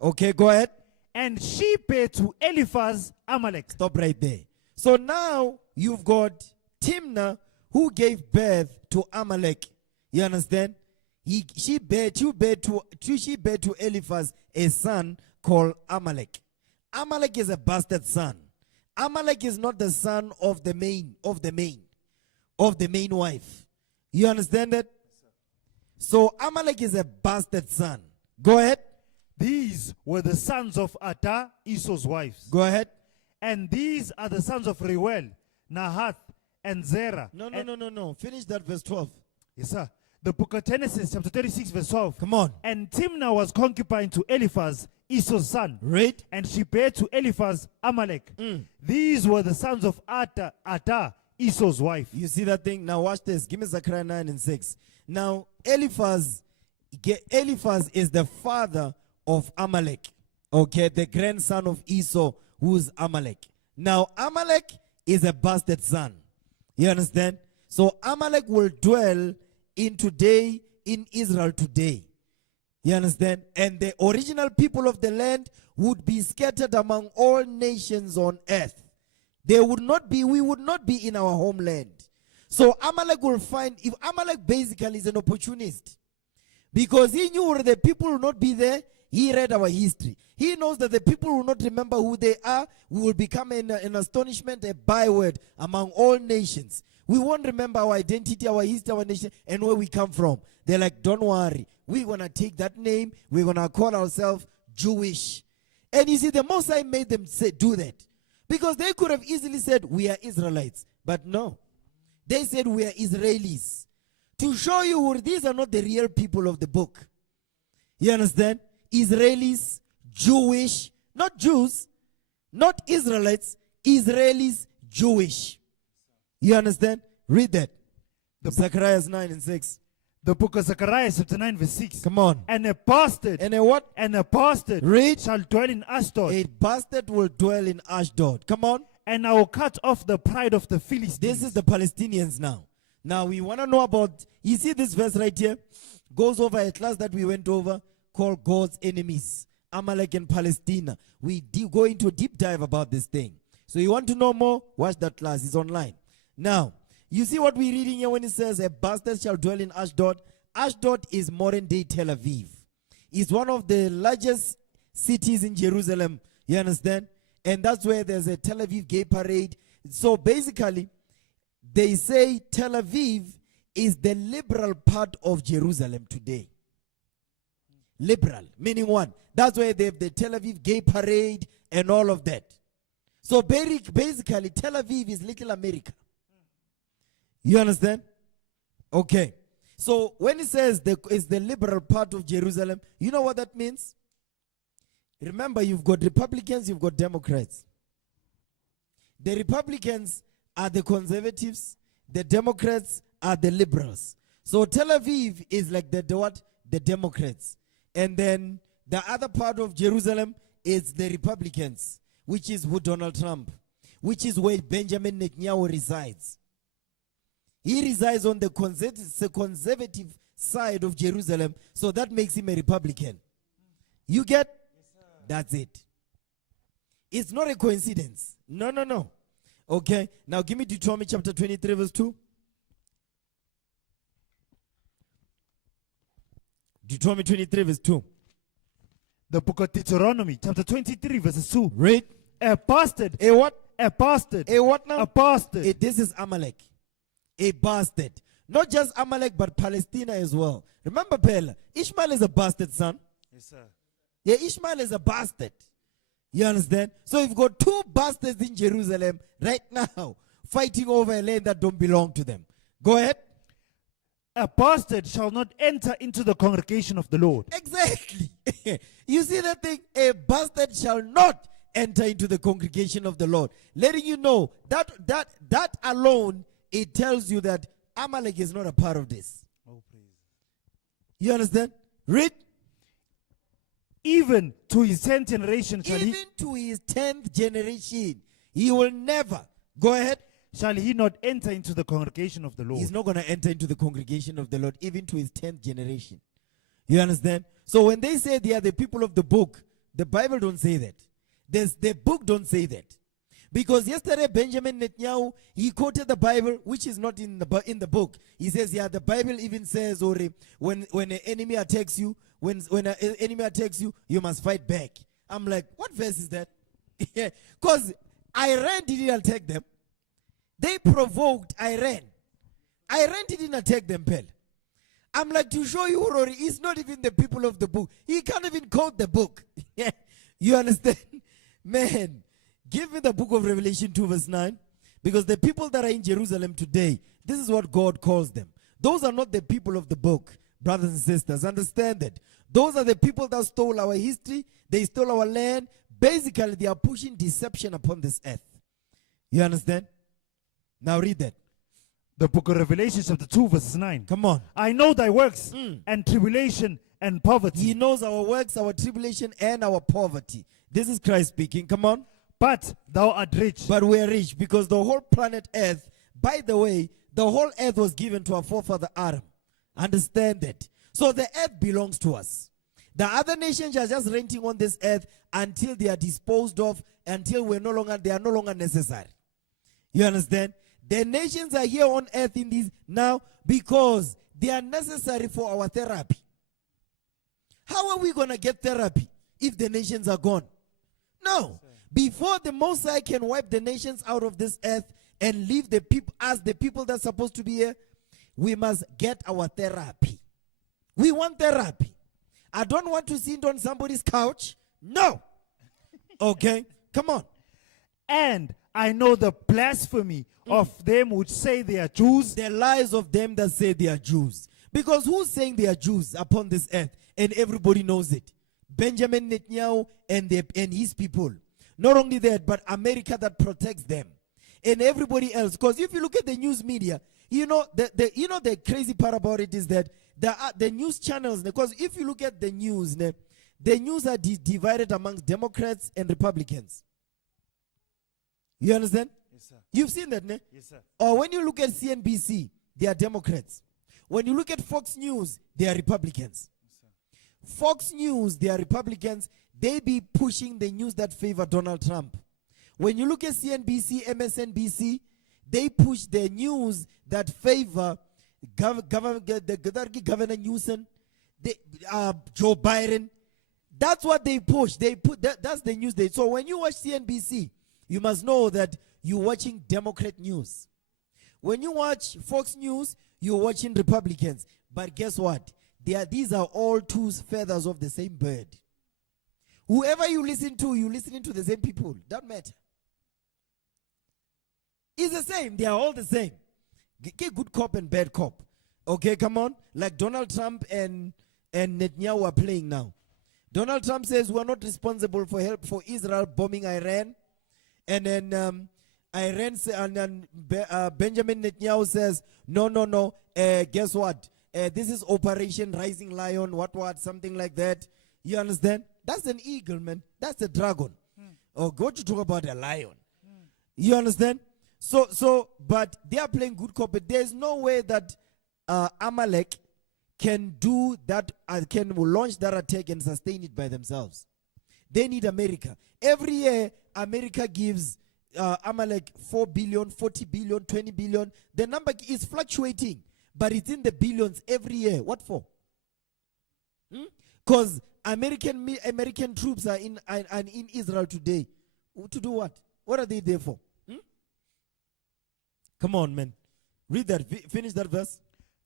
Okay, go ahead. And she bare to Eliphaz Amalek. Stop right there. So now you've got Timnah who gave birth to Amalek. You understand? She bare to Eliphaz a son called Amalek. Amalek is a bastard son. Amalek is not the son of the main wife. You understand that? So Amalek is a bastard son. Go ahead. These were the sons of Adah, Esau's wives. Go ahead. And these are the sons of Reuel, Nahath, and Zerah. No. Finish that verse 12. Yes, sir. The book of Genesis, chapter 36, verse 12. Come on. And Timnah was concubine to Eliphaz, Esau's son. Read. And she bare to Eliphaz Amalek. These were the sons of Adah, Esau's wife. You see that thing? Now watch this. Give me Zechariah 9 and 6. Now Eliphaz is the father of Amalek. Okay, the grandson of Esau, who's Amalek. Now Amalek is a bastard son. You understand? So Amalek will dwell in Israel today. You understand? And the original people of the land would be scattered among all nations on earth. We would not be in our homeland. So Amalek will find, if Amalek basically is an opportunist, because he knew the people will not be there, he read our history. He knows that the people will not remember who they are. We will become an astonishment, a byword among all nations. We won't remember our identity, our history, our nation, and where we come from. They're like, don't worry. We're going to take that name. We're going to call ourselves Jewish. And you see, the Mosai made them do that. Because they could have easily said, we are Israelites. But no. They said, we are Israelis. To show you these are not the real people of the book. You understand? Israelis, Jewish, not Jews, not Israelites, Israelis, Jewish. You understand? Read that. Zechariah 9 and 6. The book of Zechariah, chapter 9, verse 6. Come on. And a bastard. And a what? And a bastard. Read. Shall dwell in Ashdod. A bastard will dwell in Ashdod. Come on. And I will cut off the pride of the Philistines. This is the Palestinians now. Now we want to know about, you see this verse right here? Goes over a class that we went over called God's enemies. Amalek and Palestina. We go into a deep dive about this thing. So you want to know more? Watch that class. It's online. Now, you see what we're reading here when it says a bastard shall dwell in Ashdod? Ashdod is modern day Tel Aviv. It's one of the largest cities in Jerusalem. You understand? And that's where there's a Tel Aviv gay parade. So basically, they say Tel Aviv is the liberal part of Jerusalem today. Liberal, meaning what? That's why they have the Tel Aviv gay parade and all of that. So basically, Tel Aviv is little America. You understand? Okay. So when it says it's the liberal part of Jerusalem, you know what that means? Remember, you've got Republicans, you've got Democrats. The Republicans are the conservatives, the Democrats are the liberals. So Tel Aviv is like the Democrats. And then the other part of Jerusalem is the Republicans, which is with Donald Trump, which is where Benjamin Netanyahu resides. He resides on the conservative side of Jerusalem, so that makes him a Republican. You get? Yes, sir. That's it. It's not a coincidence. No. Okay, now give me Deuteronomy chapter 23, verse 2. Deuteronomy 23, verse 2. The book of Deuteronomy, chapter 23, verse 2. Read. A bastard. A what? A bastard. A what now? A bastard. This is Amalek. A bastard. Not just Amalek, but Palestine as well. Remember, Pella, Ishmael is a bastard son. Yes, sir. Yeah, Ishmael is a bastard. You understand? So you've got two bastards in Jerusalem right now fighting over a land that don't belong to them. Go ahead. A bastard shall not enter into the congregation of the Lord. Exactly. You see that thing? A bastard shall not enter into the congregation of the Lord. Letting you know that alone, it tells you that Amalek is not a part of this. Oh, praise. You understand? Read. Even to his 10th generation shall Even to his 10th generation, he will never. Go ahead. shall he not enter into the congregation of the Lord. He's not going to enter into the congregation of the Lord, even to his 10th generation. You understand? So when they say they are the people of the book, the Bible don't say that. The book don't say that. Because yesterday Benjamin Netanyahu, he quoted the Bible, which is not in the book. He says, yeah, the Bible even says, or when an enemy attacks you, when an enemy attacks you, you must fight back. I'm like, what verse is that? Because Iran didn't attack them. They provoked Iran. Iran didn't attack them, Pell. I'm like, to show you, Rory, it's not even the people of the book. He can't even quote the book. You understand? Man, give me the book of Revelation 2 verse 9. Because the people that are in Jerusalem today, this is what God calls them. Those are not the people of the book, brothers and sisters. Understand that. Those are the people that stole our history. They stole our land. Basically, they are pushing deception upon this earth. You understand? Now read that. The book of Revelation chapter 2 verse 9. Come on. I know thy works and tribulation and poverty. He knows our works, our tribulation, and our poverty. This is Christ speaking. Come on. But thou art rich. But we are rich because the whole planet Earth, by the way, the whole earth was given to our forefather Adam. Understand that. So the earth belongs to us. The other nations are just renting on this earth until they are disposed of, until they are no longer necessary. You understand? The nations are here on earth in this now because they are necessary for our therapy. How are we going to get therapy if the nations are gone? No. Before the Most High can wipe the nations out of this earth and leave the people as the people that's supposed to be here, we must get our therapy. We want therapy. I don't want to sit on somebody's couch. No. Okay? Come on. And I know the blasphemy of them which say they are Jews. The lies of them that say they are Jews. Because who's saying they are Jews upon this earth? And everybody knows it. Benjamin Netanyahu and his people. Not only that, but America that protects them. And everybody else. Because if you look at the news media, you know the crazy part about it is that the news channels, because if you look at the news are divided amongst Democrats and Republicans. You understand? Yes, sir. You've seen that, ne? Yes, sir. Or when you look at CNBC, they are Democrats. When you look at Fox News, they are Republicans. Yes, Fox News, they are Republicans. They be pushing the news that favor Donald Trump. When you look at CNBC, MSNBC, they push the news that favor Governor Newsom, Joe Biden. That's what they push. They put that's the news. So when you watch CNBC, you must know that you're watching Democrat news. When you watch Fox News, you're watching Republicans. But guess what? These are all two feathers of the same bird. Whoever you listen to, you're listening to the same people. Doesn't matter. It's the same. They are all the same. Good cop and bad cop. Okay, come on. Like Donald Trump and Netanyahu are playing now. Donald Trump says we're not responsible for help for Israel bombing Iran. And then Benjamin Netanyahu says, no, guess what? This is Operation Rising Lion, what, something like that. You understand? That's an eagle, man. That's a dragon. Or go to talk about a lion. You understand? But they are playing good cop. But there's no way that Amalek can do that, can launch that attack and sustain it by themselves. They need America. Every year, America gives Amalek 4 billion, 40 billion, 20 billion. The number is fluctuating, but it's in the billions every year. What for? Because American troops are in Israel today. To do what? What are they there for? Come on, man. Read that. Finish that verse.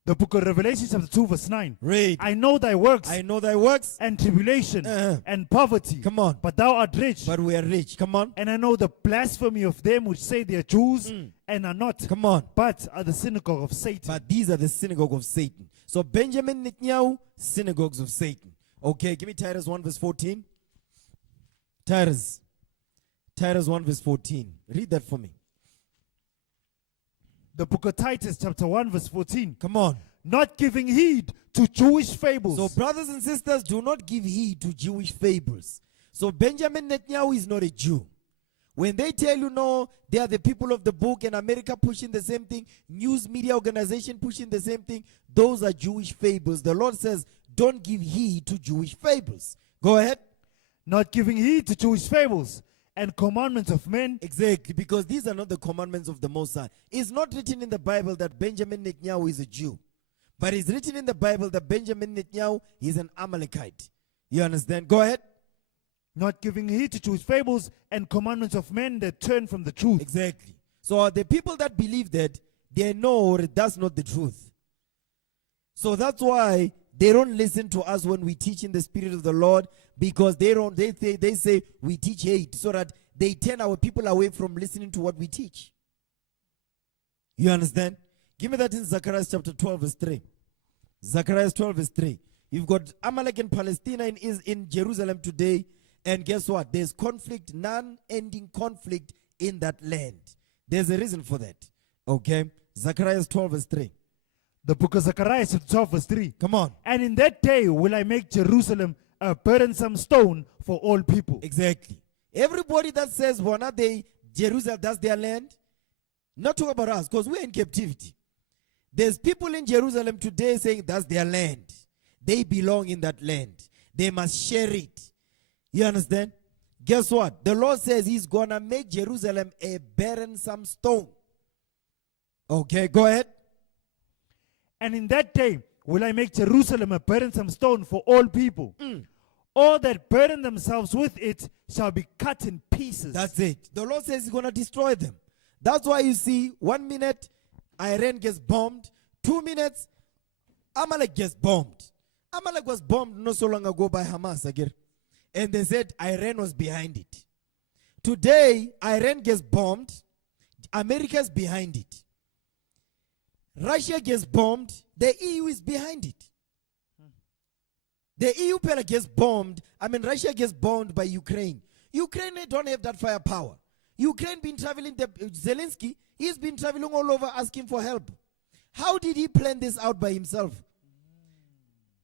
The book of Revelation chapter 2 verse 9. Read. I know thy works I know thy works, and tribulation and poverty. Come on. But thou art rich. but we are rich. Come on. And I know the blasphemy of them which say they are Jews and are not, Come on. but are the synagogue of Satan. But these are the synagogue of Satan. So Benjamin Netanyahu, synagogues of Satan. Okay, give me Titus 1 verse 14. Titus 1 verse 14. Read that for me. The book of Titus chapter 1 verse 14. Come on. Not giving heed to Jewish fables. So brothers and sisters, do not give heed to Jewish fables. So Benjamin Netanyahu is not a Jew. When they tell you no, they are the people of the book and America pushing the same thing, news media organization pushing the same thing, those are Jewish fables. The Lord says, don't give heed to Jewish fables. Go ahead. Not giving heed to Jewish fables and commandments of men. Exactly, because these are not the commandments of the Most High. It's not written in the Bible that Benjamin Netanyahu is a Jew. But it's written in the Bible that Benjamin Netanyahu is an Amalekite. You understand? Go ahead. Not giving heed to Jewish fables and commandments of men that turn from the truth. Exactly. So the people that believe that, they know that's not the truth. So that's why they don't listen to us when we teach in the Spirit of the Lord, because they say we teach hate, so that they turn our people away from listening to what we teach. You understand? Give me that in Zechariah chapter 12 verse 3. Zechariah 12 verse 3. You've got Amalek and Palestine is in Jerusalem today, and guess what? There's conflict, non-ending conflict in that land. There's a reason for that. Okay? Zechariah 12 verse 3. The book of Zechariah chapter 12 verse 3. Come on. And in that day will I make Jerusalem a burdensome stone for all people. Exactly. Everybody that says, well, not they, Jerusalem, that's their land. Not talk about us, because we're in captivity. There's people in Jerusalem today saying that's their land. They belong in that land. They must share it. You understand? Guess what? The Lord says he's going to make Jerusalem a burdensome stone. Okay, go ahead. And in that day will I make Jerusalem a burdensome stone for all people. All that burden themselves with it shall be cut in pieces. That's it. The Lord says he's going to destroy them. That's why you see, 1 minute, Iran gets bombed. 2 minutes, Amalek gets bombed. Amalek was bombed not so long ago by Hamas again. And they said Iran was behind it. Today, Iran gets bombed. America's behind it. Russia gets bombed. The EU is behind it. The EU gets bombed. Russia gets bombed by Ukraine. Ukraine, they don't have that firepower. Ukraine been traveling, Zelensky, he's been traveling all over asking for help. How did he plan this out by himself?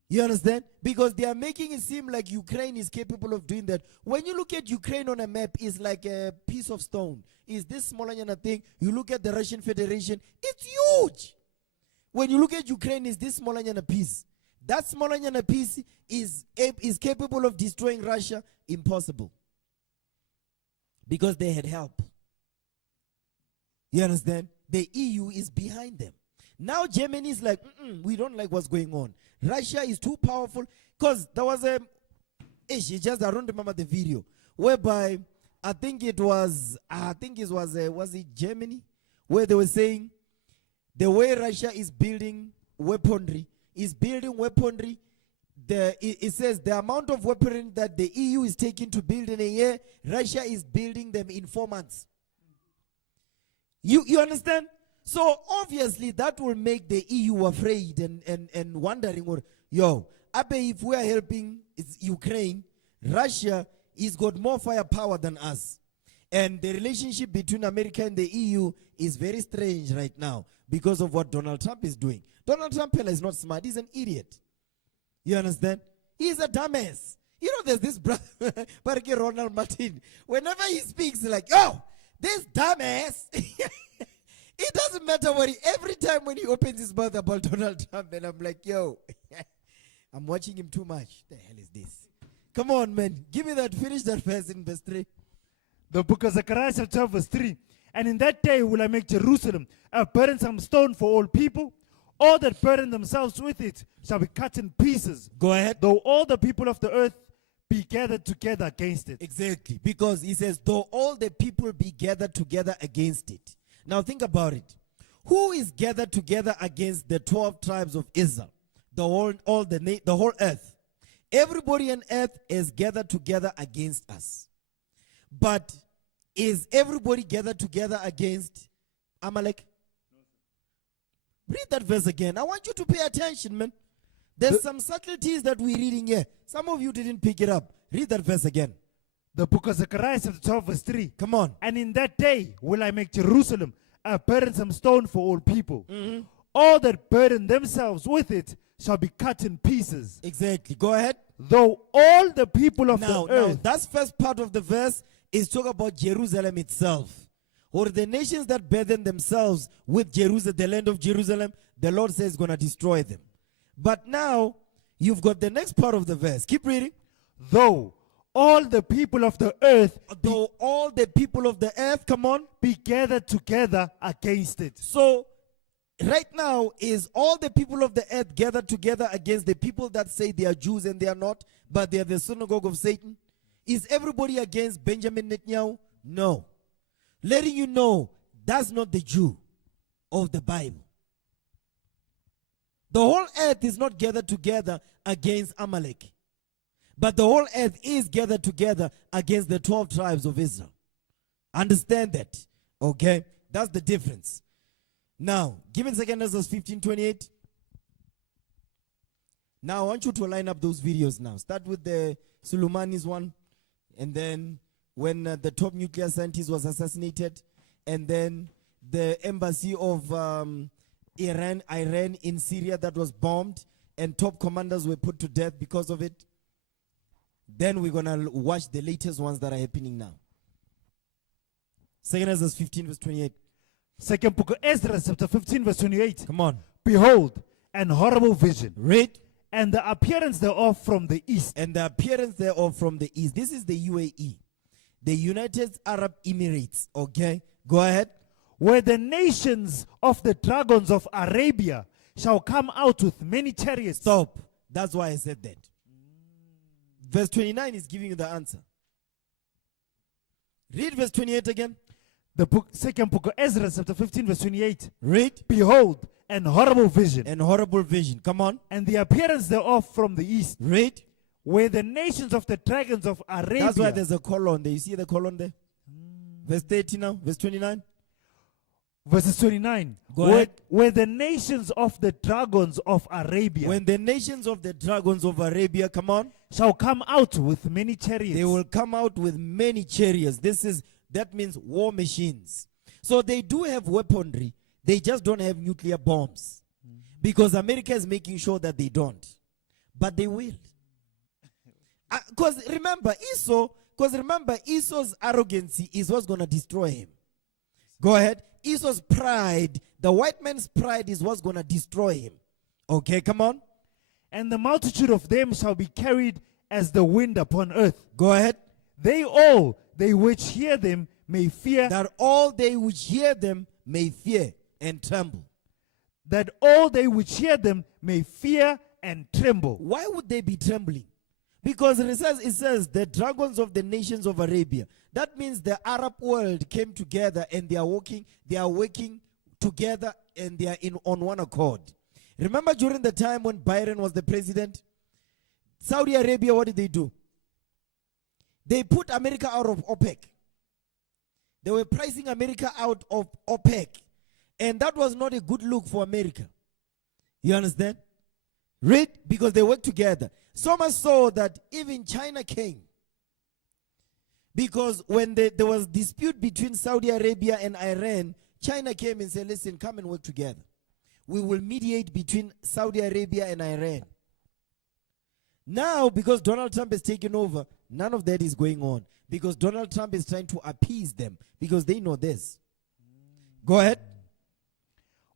You understand? Because they are making it seem like Ukraine is capable of doing that. When you look at Ukraine on a map, it's like a piece of stone. It's this smaller than a thing. You look at the Russian Federation, it's huge. When you look at Ukraine, it's this smaller than a piece. That smaller than a piece is capable of destroying Russia. Impossible. Because they had help. You understand? The EU is behind them. Now Germany is like, we don't like what's going on. Russia is too powerful. Because there was I don't remember the video, whereby I think it was it Germany, where they were saying the way Russia is building weaponry, it says the amount of weaponry that the EU is taking to build in a year, Russia is building them in 4 months. You understand? So obviously that will make the EU afraid and wondering, if we are helping Ukraine, Russia has got more firepower than us. And the relationship between America and the EU is very strange right now because of what Donald Trump is doing. Donald Trump is not smart. He's an idiot. You understand? He's a dumbass. You know, there's this brother, Ronald Martin. Whenever he speaks, like, this dumbass. It doesn't matter what every time when he opens his mouth about Donald Trump, and I'm like, I'm watching him too much. The hell is this? Come on, man. Give me that. Finish that verse in verse 3. The book of Zechariah chapter 12 verse 3. And in that day will I make Jerusalem a burdensome stone for all people. All that burden themselves with it shall be cut in pieces. Go ahead. Though all the people of the earth be gathered together against it. Exactly. Because he says, though all the people be gathered together against it. Now think about it. Who is gathered together against the 12 tribes of Israel? The whole earth. Everybody on earth is gathered together against us. But is everybody gathered together against Amalek? Read that verse again. I want you to pay attention, man. There's some subtleties that we're reading here. Some of you didn't pick it up. Read that verse again. The book of Zechariah chapter 12 verse 3. Come on. And in that day will I make Jerusalem a burdensome stone for all people. Mm-hmm. All that burden themselves with it shall be cut in pieces. Exactly. Go ahead. Though all the people of Now, the earth. that first part of the verse is talking about Jerusalem itself. Or the nations that burden themselves with Jerusalem, the land of Jerusalem, the Lord says is going to destroy them. But now, you've got the next part of the verse. Keep reading. Though all the people of the earth Though all the people of the earth, come on. be gathered together against it. So, right now, is all the people of the earth gathered together against the people that say they are Jews and they are not, but they are the synagogue of Satan? Is everybody against Benjamin Netanyahu? No. Letting you know, that's not the Jew of the Bible. The whole earth is not gathered together against Amalek. But the whole earth is gathered together against the 12 tribes of Israel. Understand that. Okay? That's the difference. Now, give me 2 Ezra 15:28. Now, I want you to line up those videos now. Start with the Sulaimanis one. And then when the top nuclear scientist was assassinated. And then the embassy of Iran in Syria that was bombed. And top commanders were put to death because of it. Then we're going to watch the latest ones that are happening now. 2 Ezra 15 verse 28. Second book of Ezra chapter 15 verse 28. Come on. Behold, an horrible vision. Read. And the appearance thereof from the east. And the appearance thereof from the east. This is the UAE. The United Arab Emirates. Okay. Go ahead. Where the nations of the dragons of Arabia shall come out with many chariots. Stop. That's why I said that. Verse 29 is giving you the answer. Read verse 28 again. The second book of Ezra chapter 15 verse 28. Read. Behold, an horrible vision. An horrible vision. Come on. And the appearance thereof from the east. Read. Where the nations of the dragons of Arabia. That's why there's a colon there. You see the colon there? Verse 30 now. Verse 29. Verses 29. Go ahead. Where the nations of the dragons of Arabia. When the nations of the dragons of Arabia, come on, shall come out with many chariots. they will come out with many chariots. That means war machines. So they do have weaponry. They just don't have nuclear bombs. Because America is making sure that they don't. But they will. Because remember, Esau's arrogancy is what's going to destroy him. Go ahead. Esau's pride, the white man's pride is what's going to destroy him. Okay, come on. And the multitude of them shall be carried as the wind upon earth. Go ahead. They which hear them may fear. That all they which hear them may fear and tremble. That all they which hear them may fear and tremble. Why would they be trembling? Because it says the dragons of the nations of Arabia. That means the Arab world came together and they are working together and they are on one accord. Remember during the time when Byron was the president? Saudi Arabia, what did they do? They put America out of OPEC. They were pricing America out of OPEC. And that was not a good look for America. You understand? Read, because they worked together. So much so that even China came. Because when there was dispute between Saudi Arabia and Iran, China came and said, listen, come and work together. We will mediate between Saudi Arabia and Iran. Now, because Donald Trump has taken over, none of that is going on. Because Donald Trump is trying to appease them. Because they know this. Go ahead.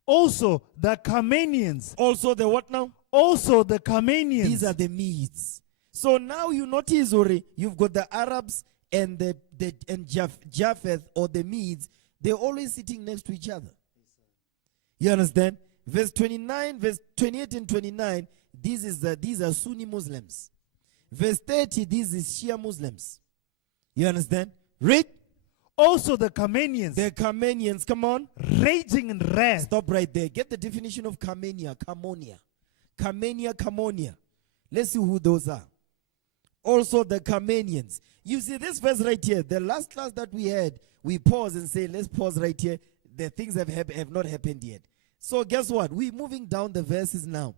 Also, the Kamanians. Also, the what now? Also, the Kamanians. These are the Medes. So now you notice, Uri, you've got the Arabs and Japheth or the Medes. They're always sitting next to each other. You understand? Verse 29, verse 28 and 29, these are Sunni Muslims. Verse 30, these is Shia Muslims. You understand? Read. Also the Carmanians, The Carmanians, come on. raging in wrath. Stop right there. Get the definition of Carmania, Carmonia. Carmania, Carmonia. Let's see who those are. Also the Carmanians. You see this verse right here, the last class that we had, we pause and say, let's pause right here. The things have not happened yet. So guess what? We're moving down the verses now.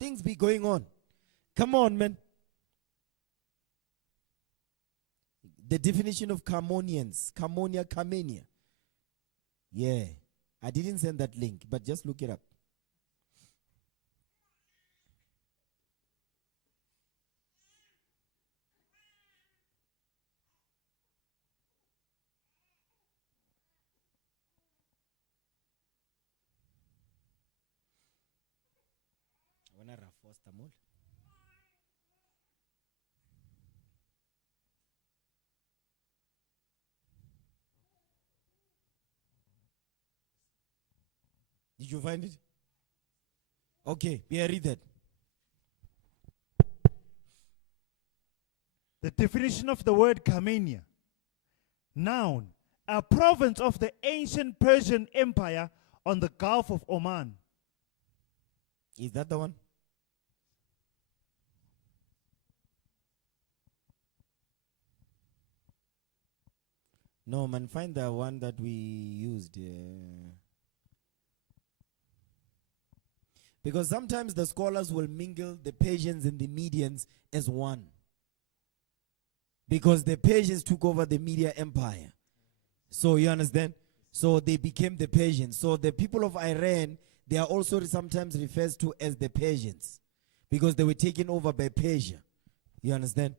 Things be going on. Come on, man. The definition of Carmonians. Carmonia, Carmania. Yeah. I didn't send that link, but just look it up. Did you find it? Okay, yeah, read that. The definition of the word Carmania. Noun, a province of the ancient Persian Empire on the Gulf of Oman. Is that the one? No, man, find the one that we used. Because sometimes the scholars will mingle the Persians and the Medians as one. Because the Persians took over the Media Empire. So you understand? So they became the Persians. So the people of Iran, they are also sometimes referred to as the Persians. Because they were taken over by Persia. You understand?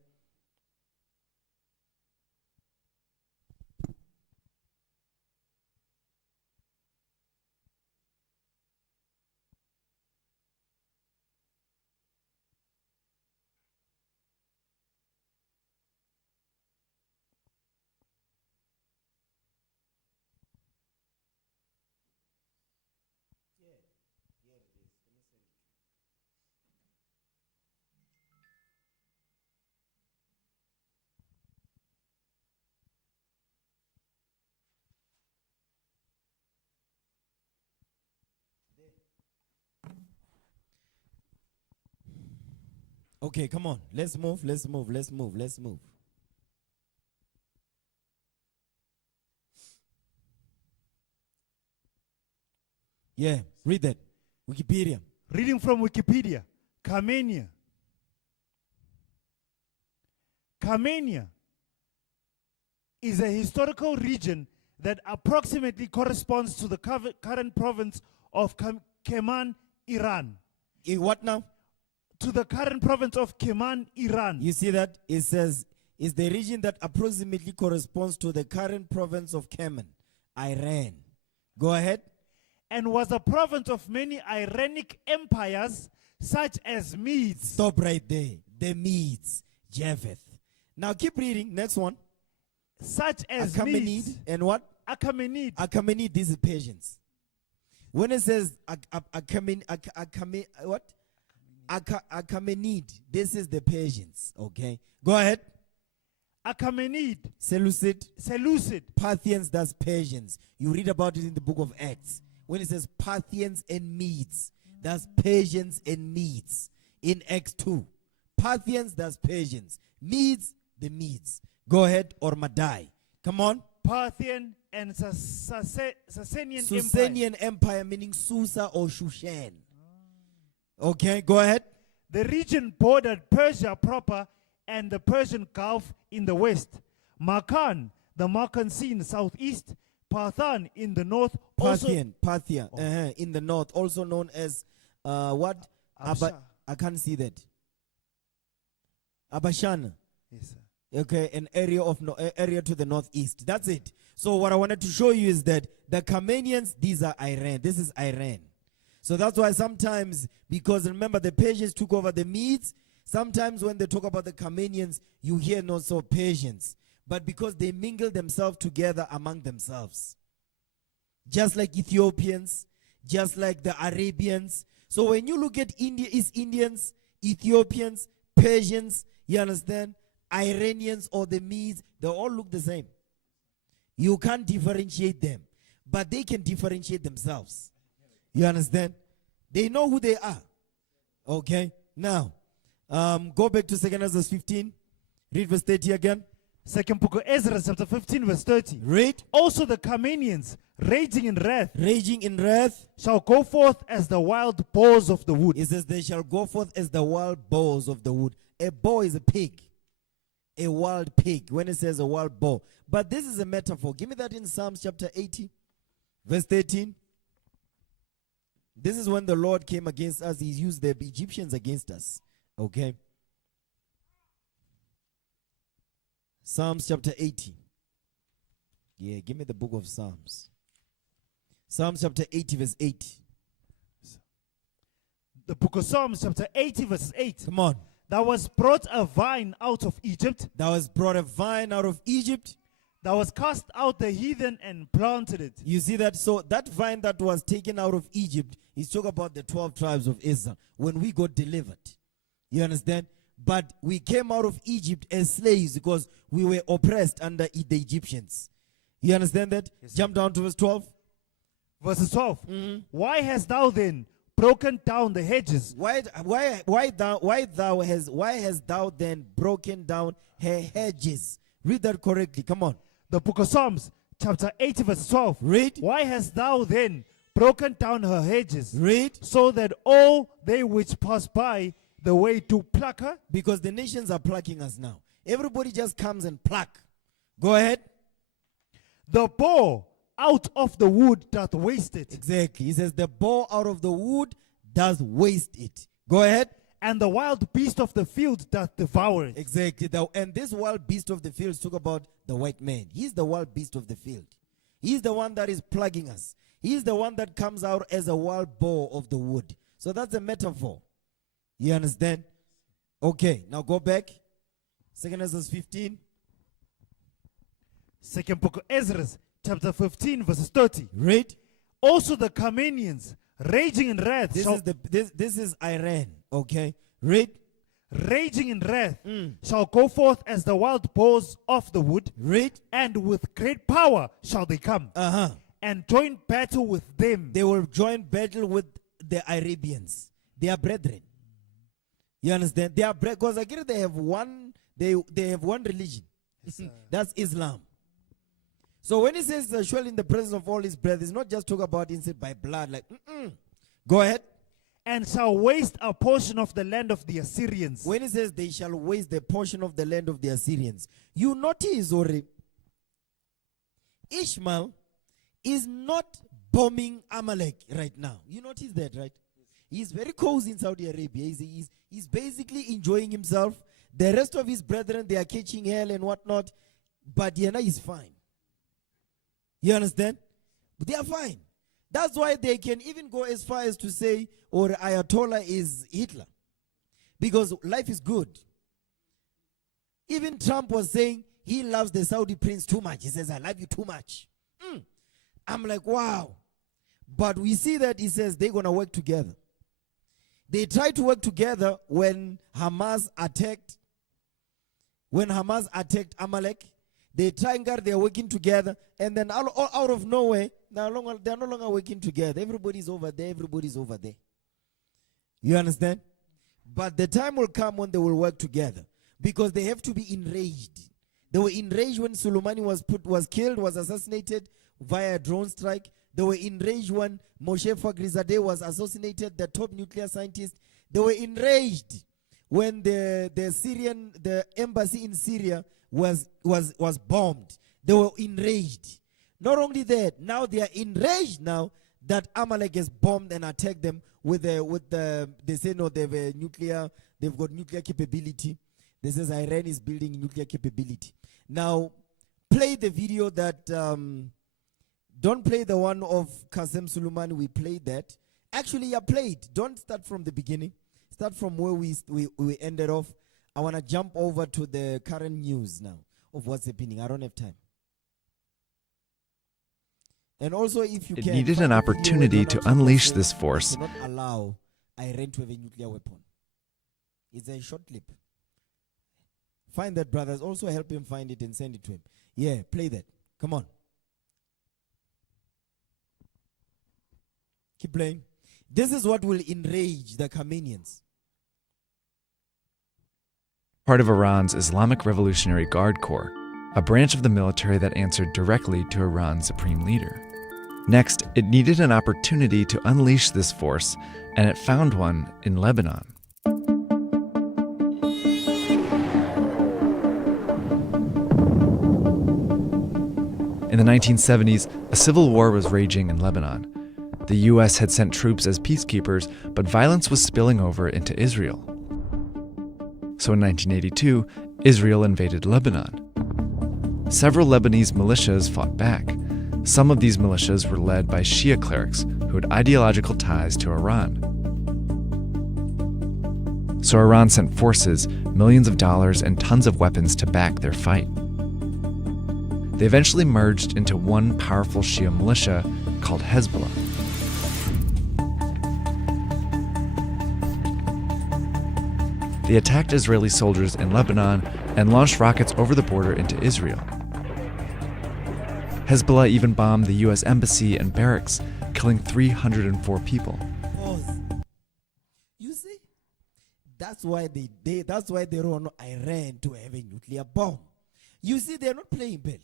Okay, come on. Let's move. Yeah, read that. Wikipedia. Reading from Wikipedia. Carmania. Carmania is a historical region that approximately corresponds to the current province of Keman, Iran. What now? To the current province of Keman, Iran. You see that? It says, is the region that approximately corresponds to the current province of Keman, Iran. Go ahead. And was a province of many Iranic empires, such as Medes. Stop right there. The Medes, Japheth. Now keep reading. Next one. Such as Achaemenid Medes. and what? Achaemenid. Achaemenid, these are Persians. When it says what? Achaemenid, this is the Persians. Okay, go ahead. Achaemenid. Seleucid. Parthians, that's Persians. You read about it in the book of Acts. When it says Parthians and Medes, that's Persians and Medes. In Acts 2. Parthians, that's Persians. Medes, the Medes. Go ahead, or Madai. Come on. Parthian and Sasanian Empire. Sasanian Empire, meaning Susa or Shushan. Okay, go ahead. The region bordered Persia proper and the Persian Gulf in the west. Makan, the Makan Sea in the southeast. Parthan in the north. Parthia, in the north, also known as what? I can't see that. Abashana. Yes, sir. Okay, an area to the northeast. That's it. So what I wanted to show you is that the Carmanians, these are Iran. This is Iran. So that's why sometimes, because remember the Persians took over the Medes, sometimes when they talk about the Carmanians, you hear not so Persians. But because they mingle themselves together among themselves. Just like Ethiopians, just like the Arabians. So when you look at East Indians, Ethiopians, Persians, you understand? Iranians or the Medes, they all look the same. You can't differentiate them, but they can differentiate themselves. You understand? They know who they are. Okay? Now, go back to 2 Ezra 15. Read verse 30 again. Second book of Ezra, chapter 15, verse 30. Read. Also the Carmanians, raging in wrath, Raging in wrath. shall go forth as the wild boars of the wood. It says they shall go forth as the wild boars of the wood. A boar is a pig. A wild pig. When it says a wild boar. But this is a metaphor. Give me that in Psalms chapter 80, verse 13. This is when the Lord came against us. He used the Egyptians against us. Okay. Psalms chapter 80. Yeah, give me the book of Psalms. Psalms chapter 80, verse 8. The book of Psalms, chapter 80, verse 8. Come on. Thou was brought a vine out of Egypt. Thou hast brought a vine out of Egypt. Thou was cast out the heathen and planted it. You see that? So that vine that was taken out of Egypt, he's talking about the 12 tribes of Israel when we got delivered. You understand? But we came out of Egypt as slaves because we were oppressed under the Egyptians. You understand that? Jump down to verse 12. Verse 12. Why hast thou then broken down the hedges? Why hast thou then broken down her hedges? Read that correctly. Come on. The book of Psalms, chapter 80, verse 12. Read. Why hast thou then broken down her hedges? Read. So that all they which pass by the way to pluck her? Because the nations are plucking us now. Everybody just comes and pluck. Go ahead. The boar out of the wood doth waste it. Exactly. He says the boar out of the wood does waste it. Go ahead. And the wild beast of the field doth devour it. Exactly. And this wild beast of the field talk about the white man. He's the wild beast of the field. He's the one that is plaguing us. He's the one that comes out as a wild boar of the wood. So that's a metaphor. You understand? Okay. Now go back. 2 Ezra 15. Second book of Ezra, chapter 15, verses 30. Read. Also the Carmanians, raging in wrath, This is Iran. Okay. Read. Raging in wrath, shall go forth as the wild boars of the wood. Read. And with great power shall they come. And join battle with them. They will join battle with the Arabians. They are brethren. You understand? They are because again they have one. They have one religion. That's Islam. So when he says surely in the presence of all his brethren, it's not just talk about inside by blood. Like, Go ahead. And shall waste a portion of the land of the Assyrians. When he says they shall waste the portion of the land of the Assyrians, you notice, Ori, Ishmael is not bombing Amalek right now. You notice that, right? He's very cozy in Saudi Arabia. He's basically enjoying himself. The rest of his brethren, they are catching hell and whatnot. But Yana is fine. You understand? They are fine. That's why they can even go as far as to say, or Ayatollah is Hitler. Because life is good. Even Trump was saying he loves the Saudi prince too much. He says, I love you too much. I'm like, wow. But we see that he says they're going to work together. They tried to work together when Hamas attacked Amalek. They they're working together, and then all out of nowhere, they're no longer working together. Everybody's over there, everybody's over there. You understand? But the time will come when they will work together, because they have to be enraged. They were enraged when Soleimani was assassinated via a drone strike. They were enraged when Moshe Fakhrizadeh was assassinated, the top nuclear scientist. They were enraged when the embassy in Syria was bombed. They were enraged. Not only that, now they are enraged now that Amalek has bombed and attacked them they say no, they've got nuclear capability. They says Iran is building nuclear capability. Now, play the video that don't play the one of Qasem Soleimani. We played that. Actually, play it. Don't start from the beginning. Start from where we ended off. I want to jump over to the current news now of what's happening. I don't have time. And also, if you It can, needed an opportunity to unleash this force. Do not allow Iran to have a nuclear weapon. It's a short clip. Find that, brothers. Also help him find it and send it to him. Yeah, play that. Come on. Keep playing. This is what will enrage the Khameneans. Part of Iran's Islamic Revolutionary Guard Corps, a branch of the military that answered directly to Iran's supreme leader. Next, it needed an opportunity to unleash this force, and it found one in Lebanon. In the 1970s, a civil war was raging in Lebanon. The US had sent troops as peacekeepers, but violence was spilling over into Israel. So in 1982, Israel invaded Lebanon. Several Lebanese militias fought back. Some of these militias were led by Shia clerics who had ideological ties to Iran. So Iran sent forces, millions of dollars, and tons of weapons to back their fight. They eventually merged into one powerful Shia militia called Hezbollah. They attacked Israeli soldiers in Lebanon and launched rockets over the border into Israel. Hezbollah even bombed the US embassy and barracks, killing 304 people. Pause. You see, that's why they want Iran to have a nuclear bomb. You see, they're not playing ball.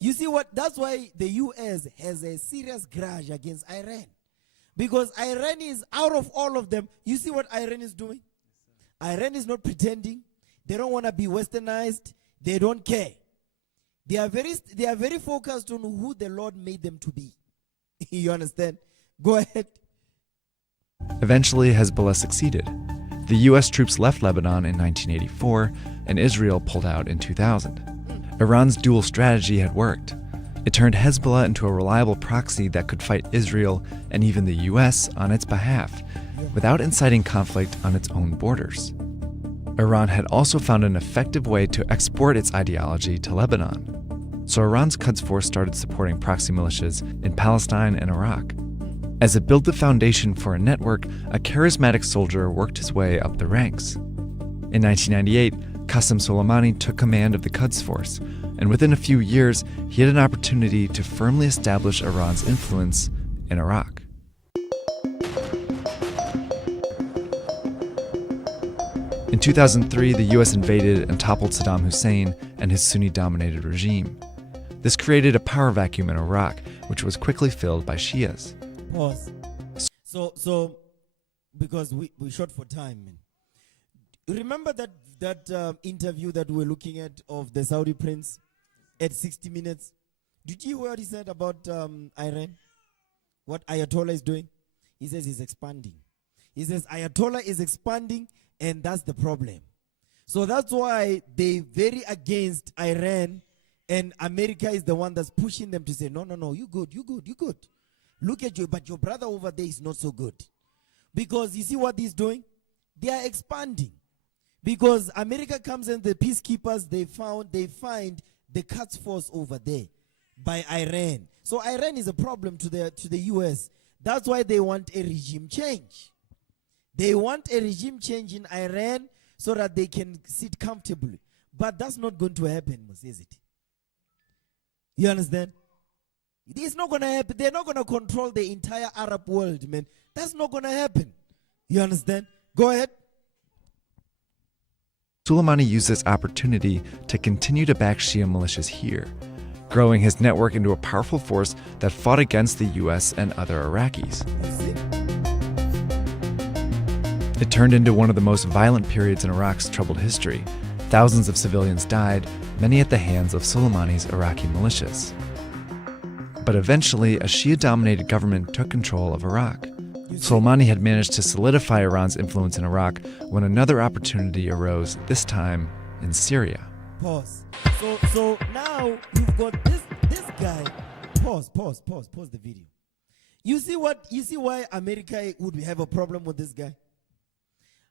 You see what? That's why the US has a serious grudge against Iran. Because Iran is out of all of them. You see what Iran is doing? Iran is not pretending. They don't want to be westernized. They don't care. They are very focused on who the Lord made them to be. You understand? Go ahead. Eventually, Hezbollah succeeded. The US troops left Lebanon in 1984, and Israel pulled out in 2000. Iran's dual strategy had worked. It turned Hezbollah into a reliable proxy that could fight Israel and even the US on its behalf, without inciting conflict on its own borders. Iran had also found an effective way to export its ideology to Lebanon. So Iran's Quds Force started supporting proxy militias in Palestine and Iraq. As it built the foundation for a network, a charismatic soldier worked his way up the ranks. In 1998, Qasem Soleimani took command of the Quds Force, and within a few years, he had an opportunity to firmly establish Iran's influence in Iraq. In 2003, the US invaded and toppled Saddam Hussein and his Sunni-dominated regime. This created a power vacuum in Iraq, which was quickly filled by Shias. Pause. So, because we short for time, man. Remember that interview that we're looking at of the Saudi prince at 60 Minutes? Did you hear what he said about Iran? What Ayatollah is doing? He says he's expanding. He says Ayatollah is expanding, and that's the problem. So that's why they're very against Iran, and America is the one that's pushing them to say, no, you good. Look at you, but your brother over there is not so good. Because you see what he's doing? They are expanding. Because America comes and the peacekeepers, they find the Quds Force over there by Iran. So Iran is a problem to the US. That's why they want a regime change. They want a regime change in Iran so that they can sit comfortably. But that's not going to happen, is it? You understand? It's not going to happen. They're not going to control the entire Arab world, man. That's not going to happen. You understand? Go ahead. Soleimani used this opportunity to continue to back Shia militias here, growing his network into a powerful force that fought against the US and other Iraqis. It turned into one of the most violent periods in Iraq's troubled history. Thousands of civilians died, many at the hands of Soleimani's Iraqi militias. But eventually, a Shia-dominated government took control of Iraq. Soleimani had managed to solidify Iran's influence in Iraq when another opportunity arose, this time in Syria. Pause. So now you've got this guy. Pause the video. You see why America would have a problem with this guy?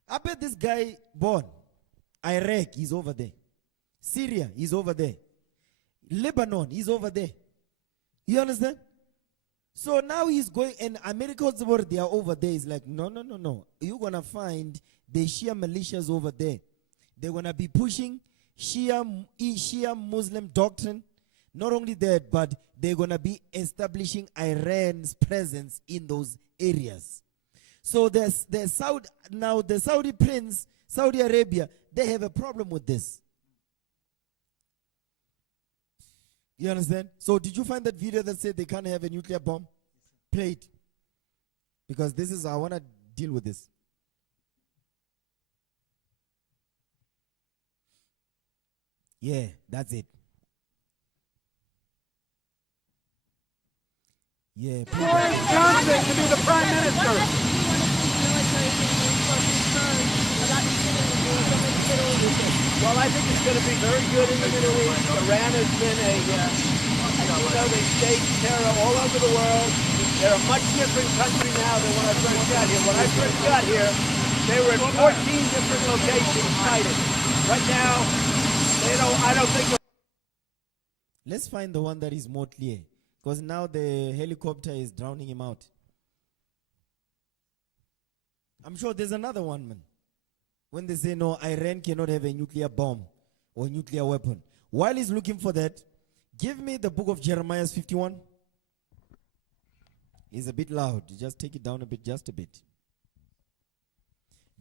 I bet this guy born. Iraq, he's over there. Syria, he's over there. Lebanon, he's over there. You understand? So now he's going, and America's where they are over there is like, no. You're going to find the Shia militias over there. They're going to be pushing Shia Muslim doctrine. Not only that, but they're going to be establishing Iran's presence in those areas. So the Saudi prince, Saudi Arabia, they have a problem with this. You understand? So did you find that video that said they can't have a nuclear bomb? Play it. Because this is, I want to deal with this. Yeah, that's it. Yeah. Boris Johnson to be the prime minister. Well, I think it's going to be very good in the Middle East. Iran has been they stage terror all over the world. They're a much different country now than when I first got here. When I first got here, they were at 14 different locations fighting. Right now, I don't think. Let's find the one that is more clear. Because now the helicopter is drowning him out. I'm sure there's another one, man. When they say, no, Iran cannot have a nuclear bomb or nuclear weapon. While he's looking for that, give me the book of Jeremiah 51. It's a bit loud. You just take it down a bit, just a bit.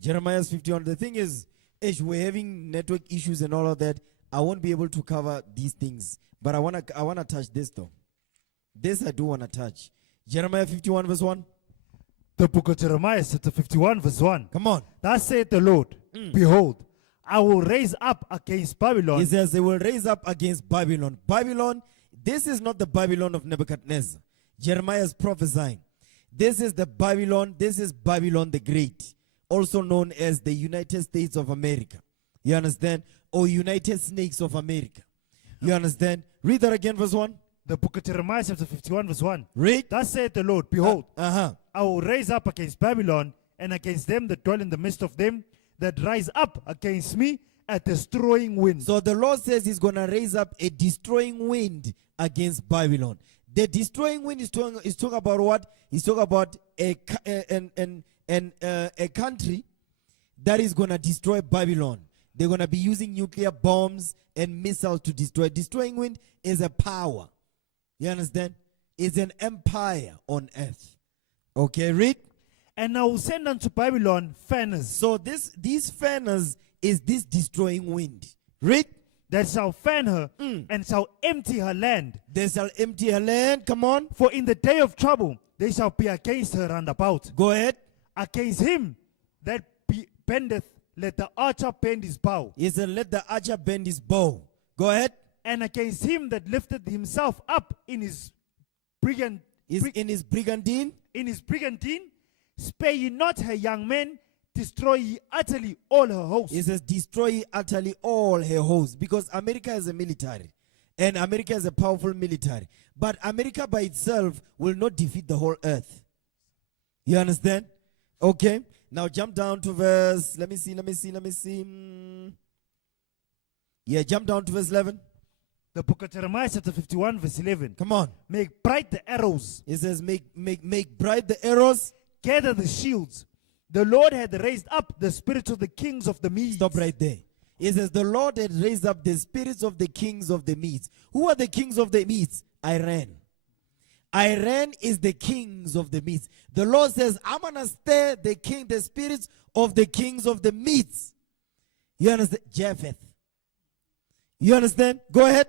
Jeremiah 51. The thing is, if we're having network issues and all of that, I won't be able to cover these things. But I wanna touch this though. This I do want to touch. Jeremiah 51 verse 1. The book of Jeremiah, chapter 51, verse 1. Come on. Thus saith the Lord, behold, I will raise up against Babylon. He says they will raise up against Babylon. Babylon, this is not the Babylon of Nebuchadnezzar. Jeremiah is prophesying. This is Babylon the Great, also known as the United States of America. You understand? Or United Snakes of America. You understand? Read that again, verse 1. The book of Jeremiah, chapter 51, verse 1. Read. Thus saith the Lord, behold, I will raise up against Babylon and against them that dwell in the midst of them that rise up against me a destroying wind. So the Lord says he's going to raise up a destroying wind against Babylon. The destroying wind is talking about what? He's talking about a country that is going to destroy Babylon. They're going to be using nuclear bombs and missiles to destroy. Destroying wind is a power. You understand? It's an empire on earth. Okay, read. And I will send unto Babylon fanners. So these fanners is this destroying wind. Read. That shall fan her and shall empty her land. They shall empty her land. Come on. For in the day of trouble they shall be against her round about. Go ahead. Against him that bendeth, let the archer bend his bow. He said, let the archer bend his bow. Go ahead. And against him that lifted himself up in his brigandine, spare ye not her young men, destroy ye utterly all her hosts. He says, destroy ye utterly all her hosts. Because America is a military. And America is a powerful military. But America by itself will not defeat the whole earth. You understand? Okay. Now jump down to verse, let me see. Yeah, jump down to verse 11. The book of Jeremiah, chapter 51, verse 11. Come on. Make bright the arrows. It says, make bright the arrows. Gather the shields. The Lord had raised up the spirits of the kings of the Medes. Stop right there. It says, the Lord had raised up the spirits of the kings of the Medes. Who are the kings of the Medes? Iran. Iran is the kings of the Medes. The Lord says, I'm going to stir the spirits of the kings of the Medes. You understand? Japheth. You understand? Go ahead.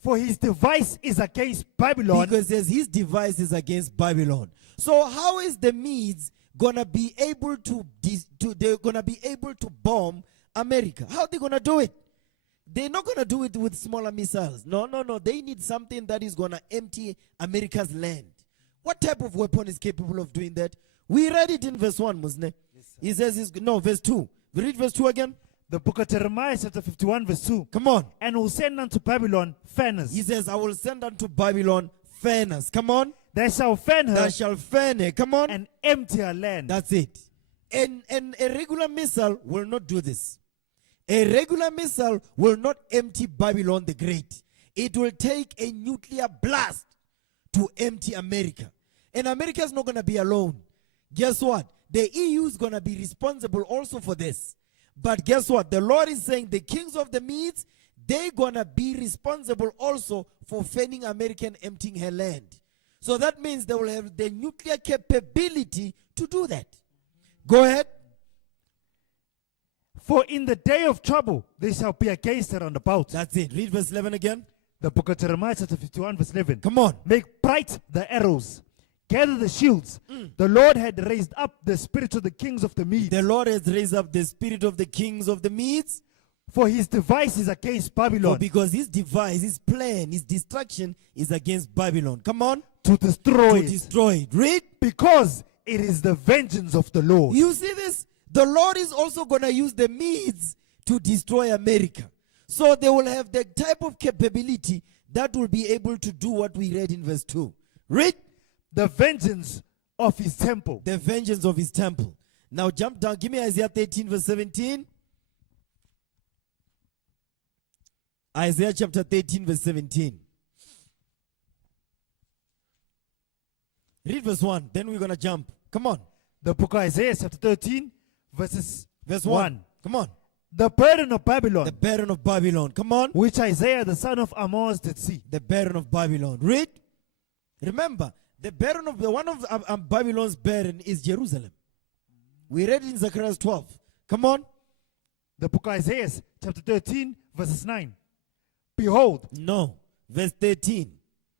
For his device is against Babylon. Because his device is against Babylon. So how is the Medes gonna be able to bomb America? How are they gonna do it? They're not gonna do it with smaller missiles. No. They need something that is gonna empty America's land. What type of weapon is capable of doing that? We read it in verse 1, Musne. Yes, he says, verse 2. We read verse 2 again. The book of Jeremiah, chapter 51, verse 2. Come on. And will send unto Babylon fanners. He says, I will send unto Babylon fanners. Come on. They shall fan her. They shall fan her. Come on. And empty her land. That's it. And a regular missile will not do this. A regular missile will not empty Babylon the Great. It will take a nuclear blast to empty America. And America is not going to be alone. Guess what? The EU is going to be responsible also for this. But guess what? The Lord is saying the kings of the Medes, they're gonna be responsible also for fanning America and emptying her land. So that means they will have the nuclear capability to do that. Go ahead. For in the day of trouble, they shall be against her round about. That's it. Read verse 11 again. The book of Jeremiah, chapter 51, verse 11. Come on. Make bright the arrows, gather the shields. The Lord had raised up the spirit of the kings of the Medes. The Lord has raised up the spirit of the kings of the Medes. For his device is against Babylon, For because his device, his plan, his destruction is against Babylon. Come on. to destroy To it. destroy it. Read. Because it is the vengeance of the Lord. You see this? The Lord is also going to use the Medes to destroy America. So they will have the type of capability that will be able to do what we read in verse 2. Read. The vengeance of his temple. The vengeance of his temple. Now jump down. Give me Isaiah 13 verse 17. Isaiah chapter 13 verse 17. Read verse 1. Then we're going to jump. Come on. The book of Isaiah, chapter 13, verses Verse 1. Come on. The burden of Babylon, The burden of Babylon. Come on. which Isaiah the son of Amos did see. The burden of Babylon. Read. Remember, the burden of the one of Babylon's burden is Jerusalem. We read it in Zechariah 12. Come on. The book of Isaiah, chapter 13, verses 9. Behold, No. Verse 13.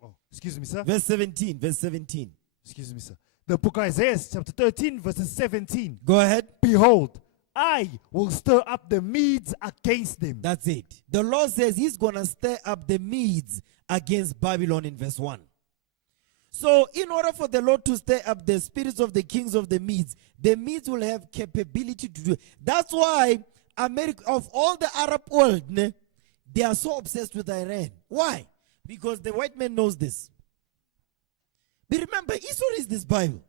oh, excuse me, sir. Verse 17. Verse 17. Excuse me, sir. The book of Isaiah, chapter 13, verses 17. Go ahead. Behold, I will stir up the Medes against them. That's it. The Lord says he's going to stir up the Medes against Babylon in verse 1. So in order for the Lord to stir up the spirits of the kings of the Medes will have capability to do it. That's why America, of all the Arab world, they are so obsessed with Iran. Why? Because the white man knows this. But remember, Esau is this Bible.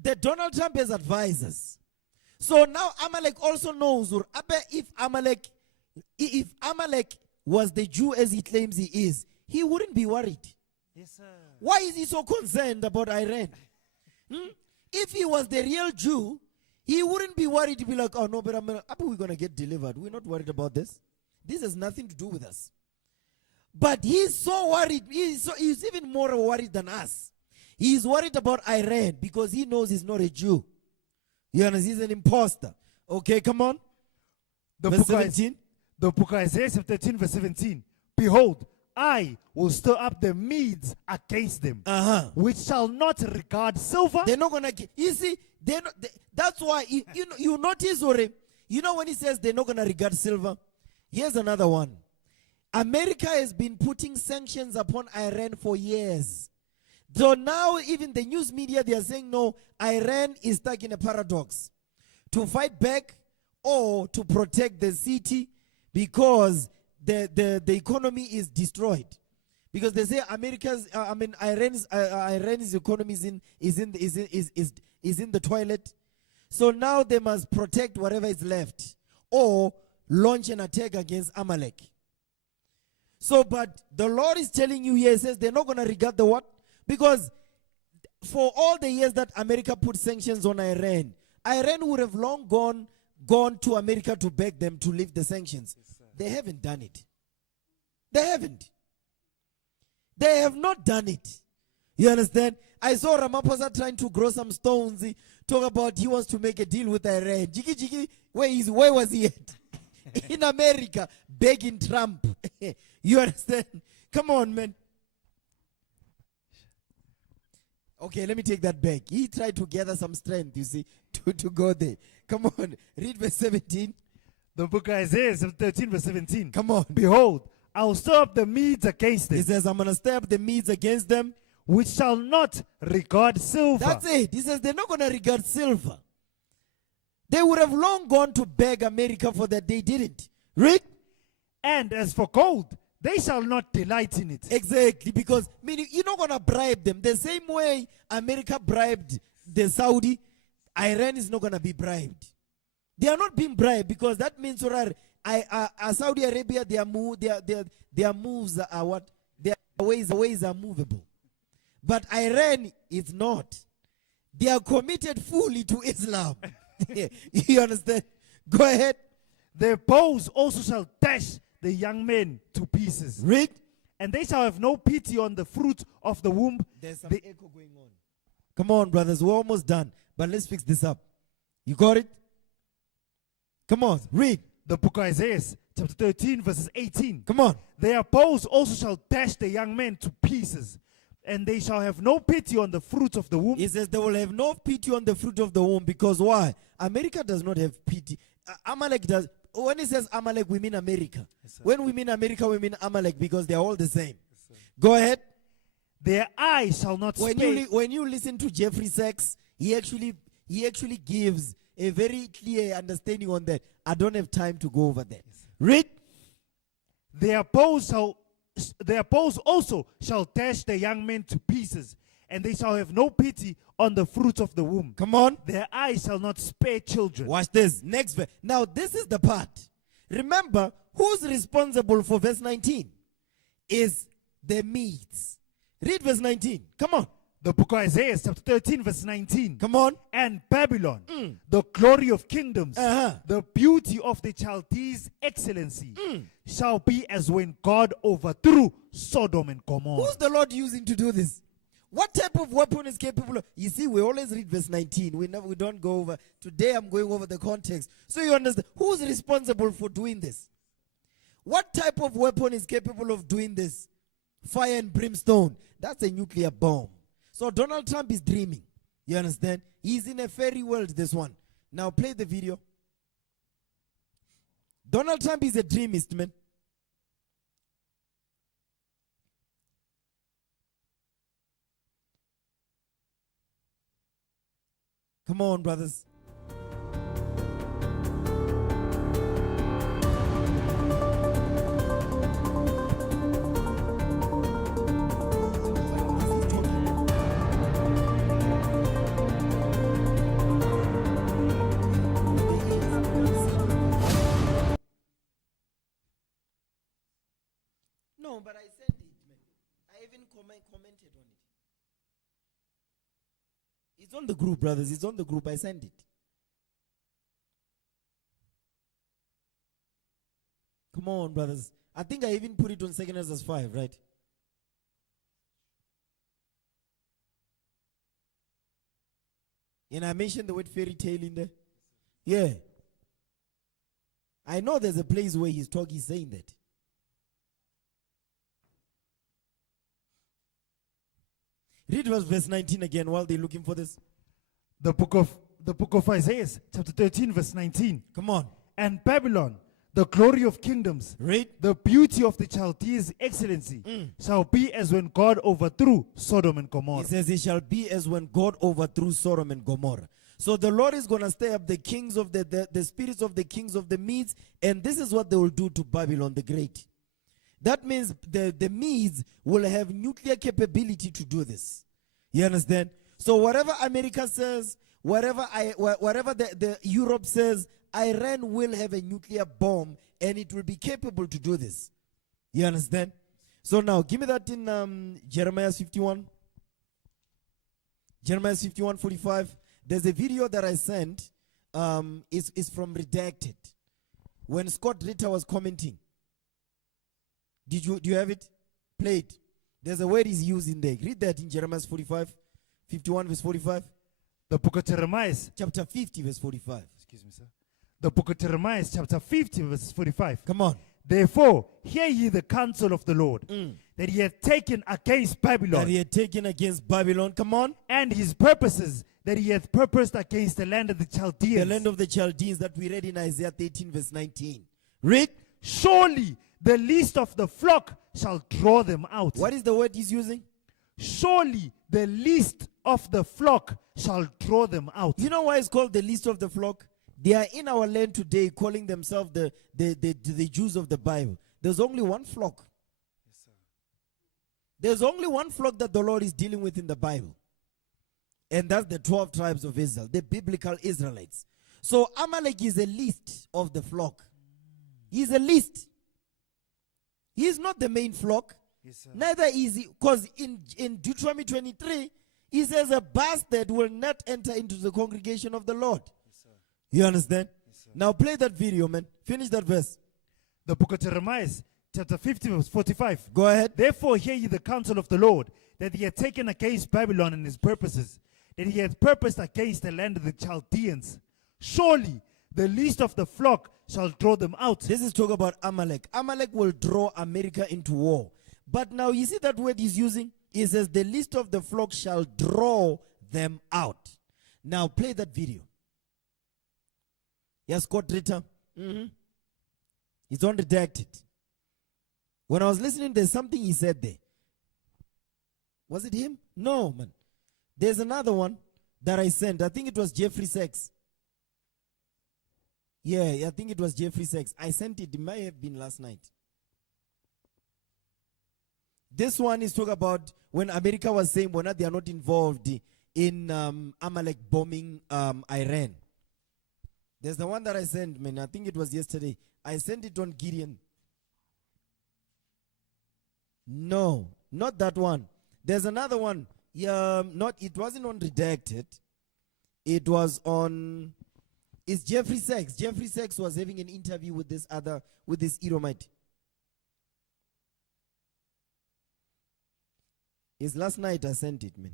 The Donald Trump has advisors. So now Amalek also knows, or if Amalek was the Jew as he claims he is, he wouldn't be worried. Yes, sir. Why is he so concerned about Iran? If he was the real Jew, he wouldn't be worried to be like, oh no, but we're going to get delivered. We're not worried about this. This has nothing to do with us. But he's so worried. He's even more worried than us. He's worried about Iran because he knows he's not a Jew. You understand? He's an imposter. Okay, come on. The Verse book, of, 17. the book of Isaiah, chapter 13, verse 17. Behold, I will stir up the Medes against them, which shall not regard silver. They're not going to. You see, that's why you notice, or you know, when he says they're not going to regard silver. Here's another one. America has been putting sanctions upon Iran for years. So now even the news media, they are saying, no, Iran is stuck in a paradox. To fight back or to protect the city because the economy is destroyed. Because they say Iran's economy is in the toilet. So now they must protect whatever is left or launch an attack against Amalek. So, but the Lord is telling you here, he says they're not going to regard the what? Because for all the years that America put sanctions on Iran, Iran would have long gone to America to beg them to lift the sanctions. Yes, they haven't done it. They haven't. They have not done it. You understand? I saw Ramaphosa trying to grow some stones, talk about he wants to make a deal with Iran. Jiki, where was he at? In America, begging Trump. You understand? Come on, man. Okay, let me take that back. He tried to gather some strength, you see, to go there. Come on, read verse 17. The book of Isaiah, 13, verse 17. Come on. Behold, I will stir up the Medes against them. He says, I'm going to stir up the Medes against them, which shall not regard silver. That's it. He says, they're not going to regard silver. They would have long gone to beg America for that. They didn't. Read. And as for gold, they shall not delight in it. Exactly, because meaning you're not going to bribe them. The same way America bribed the Saudi, Iran is not going to be bribed. They are not being bribed because that means Saudi Arabia, their moves are what? Their ways are movable. But Iran is not. They are committed fully to Islam. You understand? Go ahead. Their bows also shall dash the young men to pieces. Read. And they shall have no pity on the fruit of the womb. There's some The- echo going on. Come on, brothers. We're almost done. But let's fix this up. You got it? Come on. Read. The book of Isaiah, chapter 13, verses 18. Come on. Their bows also shall dash the young men to pieces, and they shall have no pity on the fruit of the womb. He says they will have no pity on the fruit of the womb because why? America does not have pity. Amalek does. When he says Amalek, we mean America. When we mean America, we mean Amalek because they are all the same. Go ahead. Their eyes shall not When spare. when you listen to Jeffrey Sachs, he actually gives a very clear understanding on that. I don't have time to go over that. Read. Their bows also shall dash the young men to pieces, and they shall have no pity on the fruit of the womb. Come on. Their eyes shall not spare children. Watch this. Next verse. Now, this is the part. Remember, who's responsible for verse 19? Is the Medes. Read verse 19. Come on. The book of Isaiah, chapter 13, verse 19. Come on. And Babylon, the glory of kingdoms, Uh-huh. the beauty of the Chaldees' excellency, shall be as when God overthrew Sodom and Gomorrah. Who's the Lord using to do this? What type of weapon is capable of? You see, we always read verse 19. We don't go over. Today I'm going over the context. So you understand. Who's responsible for doing this? What type of weapon is capable of doing this? Fire and brimstone. That's a nuclear bomb. So Donald Trump is dreaming. You understand? He's in a fairy world, this one. Now play the video. Donald Trump is a dreamist, man. Come on, brothers. No, but I said it, man. I even commented on it. It's on the group, brothers. It's on the group. I sent it. Come on, brothers. I think I even put it on 2 Ezra 5, right? And I mentioned the word fairy tale in there. Yeah. I know there's a place where he's saying that. Read verse 19 again while they're looking for this. The book of Isaiah, chapter 13, verse 19. Come on. And Babylon, the glory of kingdoms, Read. the beauty of the Chaldees' excellency, shall be as when God overthrew Sodom and Gomorrah. It says it shall be as when God overthrew Sodom and Gomorrah. So the Lord is going to stir up the kings of the spirits of the kings of the Medes, and this is what they will do to Babylon the Great. That means the Medes will have nuclear capability to do this. You understand? So whatever America says, whatever the Europe says, Iran will have a nuclear bomb and it will be capable to do this. You understand? So now give me that in Jeremiah 51. Jeremiah 51:45. There's a video that I sent. It's from Redacted. When Scott Ritter was commenting. Do you have it? Play it. There's a word he's using there. Read that in Jeremiah 51 verse 45. The book of Jeremiah, Chapter 50 verse 45. excuse me, sir. The book of Jeremiah, chapter 50, verse 45. Come on. Therefore, hear ye the counsel of the Lord, that he hath taken against Babylon, That he had taken against Babylon. Come on. and his purposes that he hath purposed against the land of the Chaldeans. The land of the Chaldeans that we read in Isaiah 13 verse 19. Read. Surely the least of the flock shall draw them out. What is the word he's using? Surely the least of the flock shall draw them out. You know why it's called the least of the flock? They are in our land today calling themselves the Jews of the Bible. There's only one flock. Yes, sir. There's only one flock that the Lord is dealing with in the Bible. And that's the 12 tribes of Israel, the biblical Israelites. So Amalek is a least of the flock. He's a least. He's not the main flock. Yes, sir. Neither is he, because in Deuteronomy 23, he says a bastard will not enter into the congregation of the Lord. Yes, sir. You understand? Yes, sir. Now play that video, man. Finish that verse. The book of Jeremiah, chapter 50, verse 45. Go ahead. Therefore hear ye the counsel of the Lord, that he had taken against Babylon and his purposes, that he had purposed against the land of the Chaldeans. Surely the least of the flock shall draw them out. This is talk about Amalek. Amalek will draw America into war. But now you see that word he's using? He says, the least of the flock shall draw them out. Now play that video. Yes, Scott Ritter. It's unredacted. When I was listening, there's something he said there. Was it him? No, man. There's another one that I sent. I think it was Jeffrey Sachs. Yeah, I think it was Jeffrey Sachs. I sent it. It might have been last night. This one is talking about when America was saying, well, they are not involved in Amalek bombing Iran. There's the one that I sent, man. I think it was yesterday. I sent it on Gideon. No, not that one. There's another one. Yeah, it wasn't on redacted. It was on. It's Jeffrey Sachs. Jeffrey Sachs was having an interview with this Edomite. It's last night I sent it, man.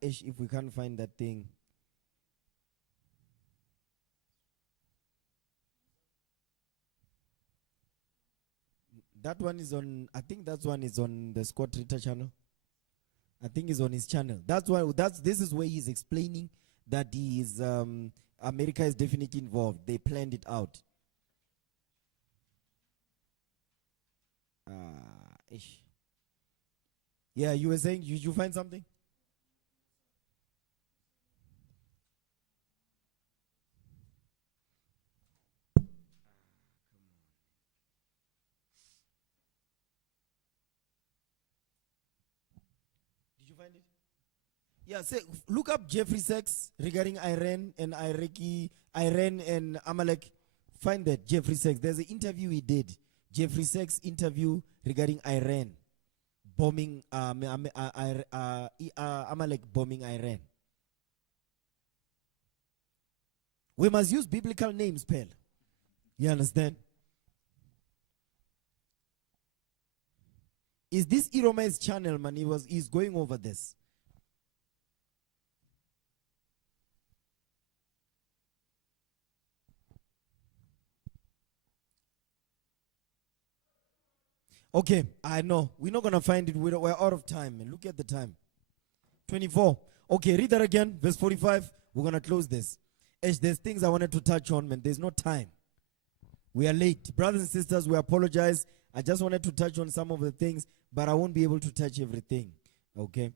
If we can't find that thing. That one is on, I think that one is on the Scott Ritter channel. I think it's on his channel. This is where he's explaining that he is, America is definitely involved. They planned it out. Yeah, you were saying, did you find something? Did you find it? Yeah, say, look up Jeffrey Sachs regarding Iran and Amalek. Find that, Jeffrey Sachs. There's an interview he did. Jeffrey Sachs interview regarding Iran bombing Amalek bombing Iran. We must use biblical names, Pel. You understand? Is this Edomite's channel, man? He's going over this. Okay, I know. We're not going to find it. We're out of time, man. Look at the time. 24. Okay, read that again. Verse 45. We're going to close this. There's things I wanted to touch on, man. There's no time. We are late. Brothers and sisters, we apologize. I just wanted to touch on some of the things, but I won't be able to touch everything. Okay?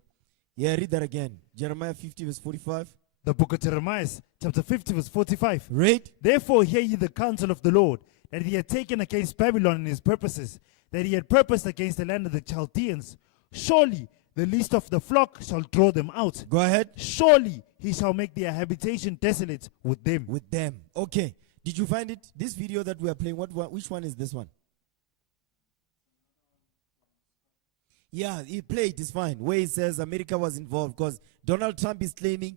Yeah, read that again. Jeremiah 50, verse 45. The book of Jeremiah, chapter 50, verse 45. Read. Therefore hear ye the counsel of the Lord, that he had taken against Babylon and his purposes, that he had purposed against the land of the Chaldeans. Surely the least of the flock shall draw them out. Go ahead. Surely he shall make their habitation desolate with them. With them. Okay. Did you find it? This video that we are playing, which one is this one? Yeah, he played, it's fine. Where he says America was involved, because Donald Trump is claiming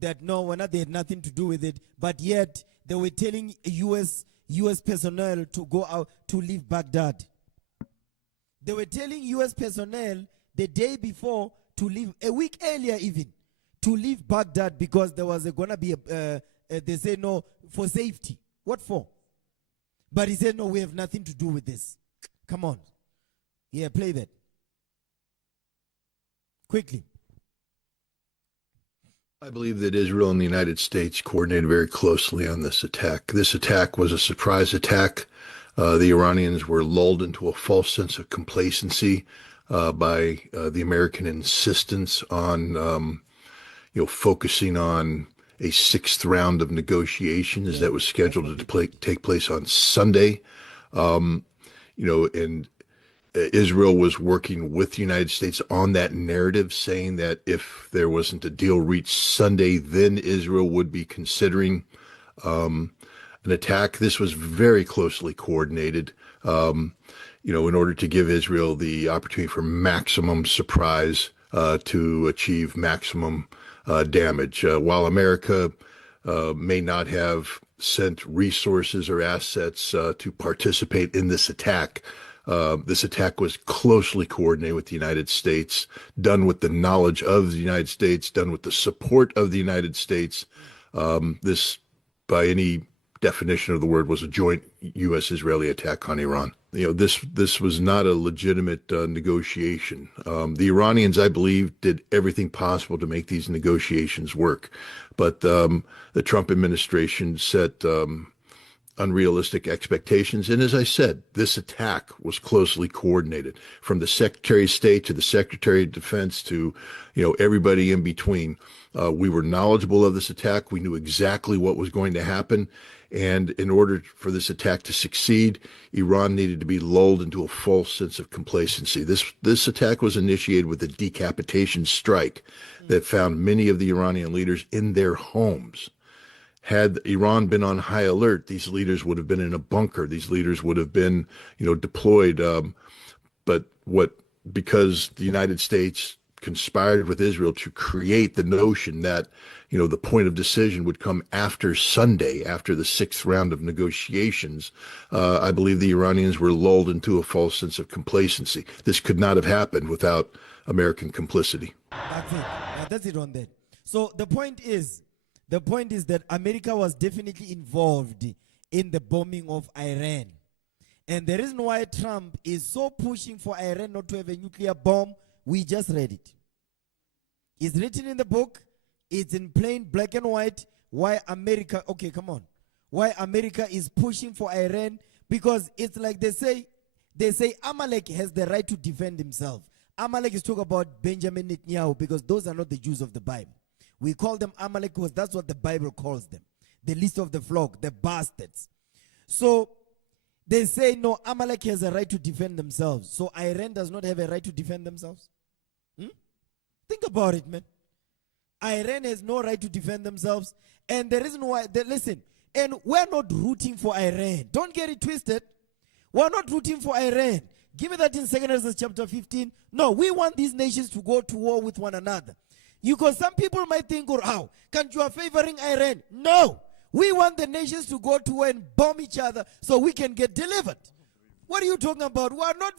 that no, they had nothing to do with it, but yet they were telling U.S. personnel to go out to leave Baghdad. They were telling U.S. personnel the day before to leave, a week earlier even, to leave Baghdad because there was going to be, they say no, for safety. What for? But he said, no, we have nothing to do with this. Come on. Yeah, play that. Quickly. I believe that Israel and the United States coordinated very closely on this attack. This attack was a surprise attack. The Iranians were lulled into a false sense of complacency by the American insistence on, focusing on a sixth round of negotiations that was scheduled to take place on Sunday. And Israel was working with the United States on that narrative, saying that if there wasn't a deal reached Sunday, then Israel would be considering an attack. This was very closely coordinated. in order to give Israel the opportunity for maximum surprise to achieve maximum damage. While America may not have sent resources or assets to participate in this attack was closely coordinated with the United States, done with the knowledge of the United States, done with the support of the United States. This, by any definition of the word, was a joint U.S.-Israeli attack on Iran. This was not a legitimate negotiation. The Iranians, I believe, did everything possible to make these negotiations work, but the Trump administration set unrealistic expectations. And as I said, this attack was closely coordinated from the Secretary of State to the Secretary of Defense to, everybody in between. We were knowledgeable of this attack. We knew exactly what was going to happen. And in order for this attack to succeed, Iran needed to be lulled into a false sense of complacency. This attack was initiated with a decapitation strike that found many of the Iranian leaders in their homes. Had Iran been on high alert, these leaders would have been in a bunker. These leaders would have been, deployed. Because the United States conspired with Israel to create the notion that, the point of decision would come after Sunday, after the 6th round of negotiations, I believe the Iranians were lulled into a false sense of complacency. This could not have happened without American complicity. That's it. That's it on that. So the point is that America was definitely involved in the bombing of Iran. And the reason why Trump is so pushing for Iran not to have a nuclear bomb, we just read it. It's written in the book. It's in plain black and white why America is pushing for Iran, because it's like they say Amalek has the right to defend himself. Amalek is talking about Benjamin Netanyahu, because those are not the Jews of the Bible. We call them Amalek because that's what the Bible calls them. The least of the flock, the bastards. So they say, no, Amalek has a right to defend themselves. So Iran does not have a right to defend themselves? Think about it, man. Iran has no right to defend themselves. And the reason why, listen, and we're not rooting for Iran. Don't get it twisted. We're not rooting for Iran. Give me that in 2 Ezra chapter 15. No, we want these nations to go to war with one another. Because some people might think, oh, how? Can't you are favoring Iran? No. We want the nations to go to war and bomb each other so we can get delivered. What are you talking about? We are not,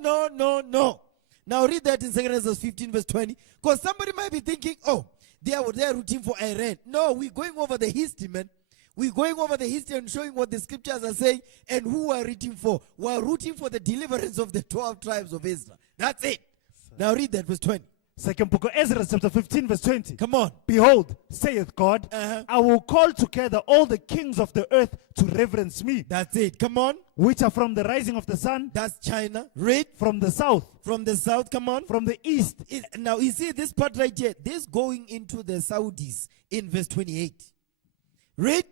no. Now read that in 2 Ezra 15 verse 20. Because somebody might be thinking, oh, they are rooting for Iran. No, we're going over the history, man. We're going over the history and showing what the scriptures are saying and who we're rooting for. We're rooting for the deliverance of the 12 tribes of Israel. That's it. Now read that verse 20. Second book of Ezra, chapter 15, verse 20. Come on. Behold, saith God, I will call together all the kings of the earth to reverence me. That's it. Come on. Which are from the rising of the sun. That's China. Read. From the south. From the south, come on. From the east. Now, you see this part right here. This going into the Saudis in verse 28. Read.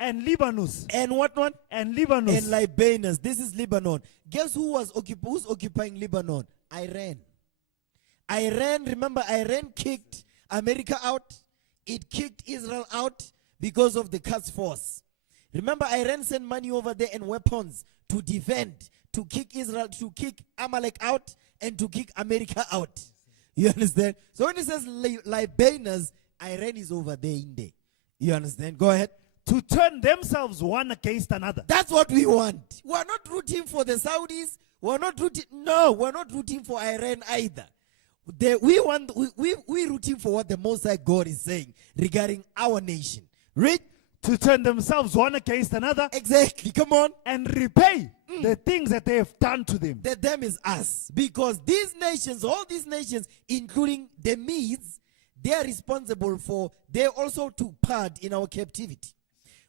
And Libanus. And what one? And Libanus. And Libanus. This is Lebanon. Guess who's occupying Lebanon? Iran. Remember, Iran kicked America out. It kicked Israel out because of the Quds Force. Remember, Iran sent money over there and weapons to defend, to kick Israel, to kick Amalek out, and to kick America out. You understand? So when it says Libanus, Iran is over there in there. You understand? Go ahead. To turn themselves one against another. That's what we want. We're not rooting for the Saudis. We're not rooting for Iran either. We're rooting for what the Most High God is saying regarding our nation. Read. To turn themselves one against another. Exactly. Come on. And repay the things that they have done to them. The them is us. Because these nations, all these nations, including the Medes, they are responsible for, they also took part in our captivity.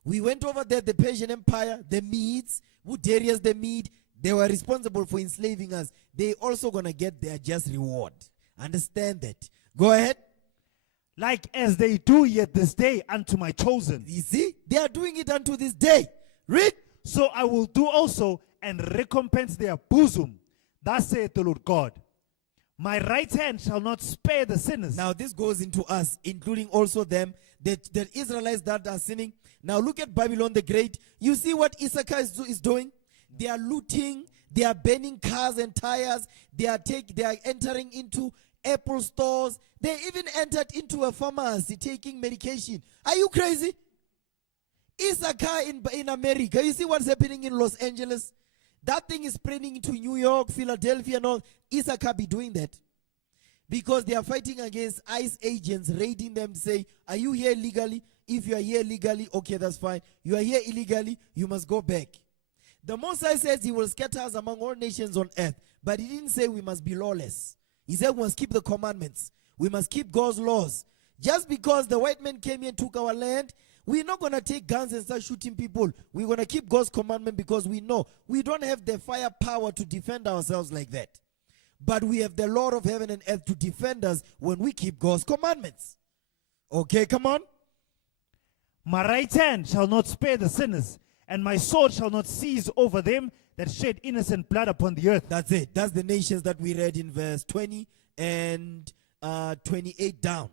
We went over there, the Persian Empire, the Medes, Darius the Mede, they were responsible for enslaving us. They also going to get their just reward. Understand that. Go ahead. Like as they do yet this day unto my chosen. You see? They are doing it unto this day. Read. So I will do also and recompense their bosom. Thus saith the Lord God. My right hand shall not spare the sinners. Now this goes into us, including also them, the Israelites that are sinning. Now look at Babylon the Great. You see what Issachar is doing? They are looting They are burning cars and tires. They are entering into Apple stores. They even entered into a pharmacy taking medication. Are you crazy? Issachar in America. You see what's happening in Los Angeles? That thing is spreading into New York, Philadelphia, and all. Issachar be doing that. Because they are fighting against ICE agents, raiding them, say, are you here legally? If you are here legally, okay, that's fine. You are here illegally, you must go back. The Most High says he will scatter us among all nations on earth. But he didn't say we must be lawless. He said we must keep the commandments. We must keep God's laws. Just because the white men came here and took our land, we're not going to take guns and start shooting people. We're going to keep God's commandment because we know we don't have the firepower to defend ourselves like that. But we have the Lord of heaven and earth to defend us when we keep God's commandments. Okay, come on. My right hand shall not spare the sinners, and my sword shall not cease over them that shed innocent blood upon the earth. That's it. That's the nations that we read in verse 20 and 28 down.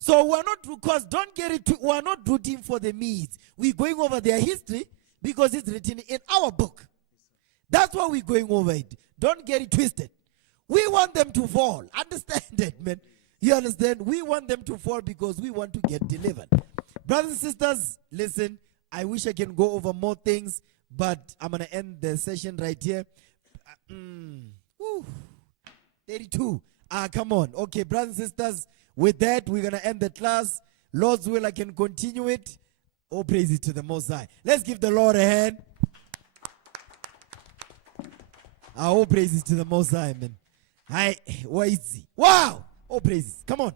So we're not, because don't get it, we're not rooting for the Medes. We're going over their history because it's written in our book. That's why we're going over it. Don't get it twisted. We want them to fall. Understand it, man. You understand? We want them to fall because we want to get delivered. Brothers and sisters, listen, I wish I can go over more things, but I'm going to end the session right here. 32. Come on. Okay, brothers and sisters, with that, we're going to end the class. Lord's will, I can continue it. Oh, praise it to the Most High. Let's give the Lord a hand. All praises to the Most High, man. Hi, why is he? Wow! All praises. Come on.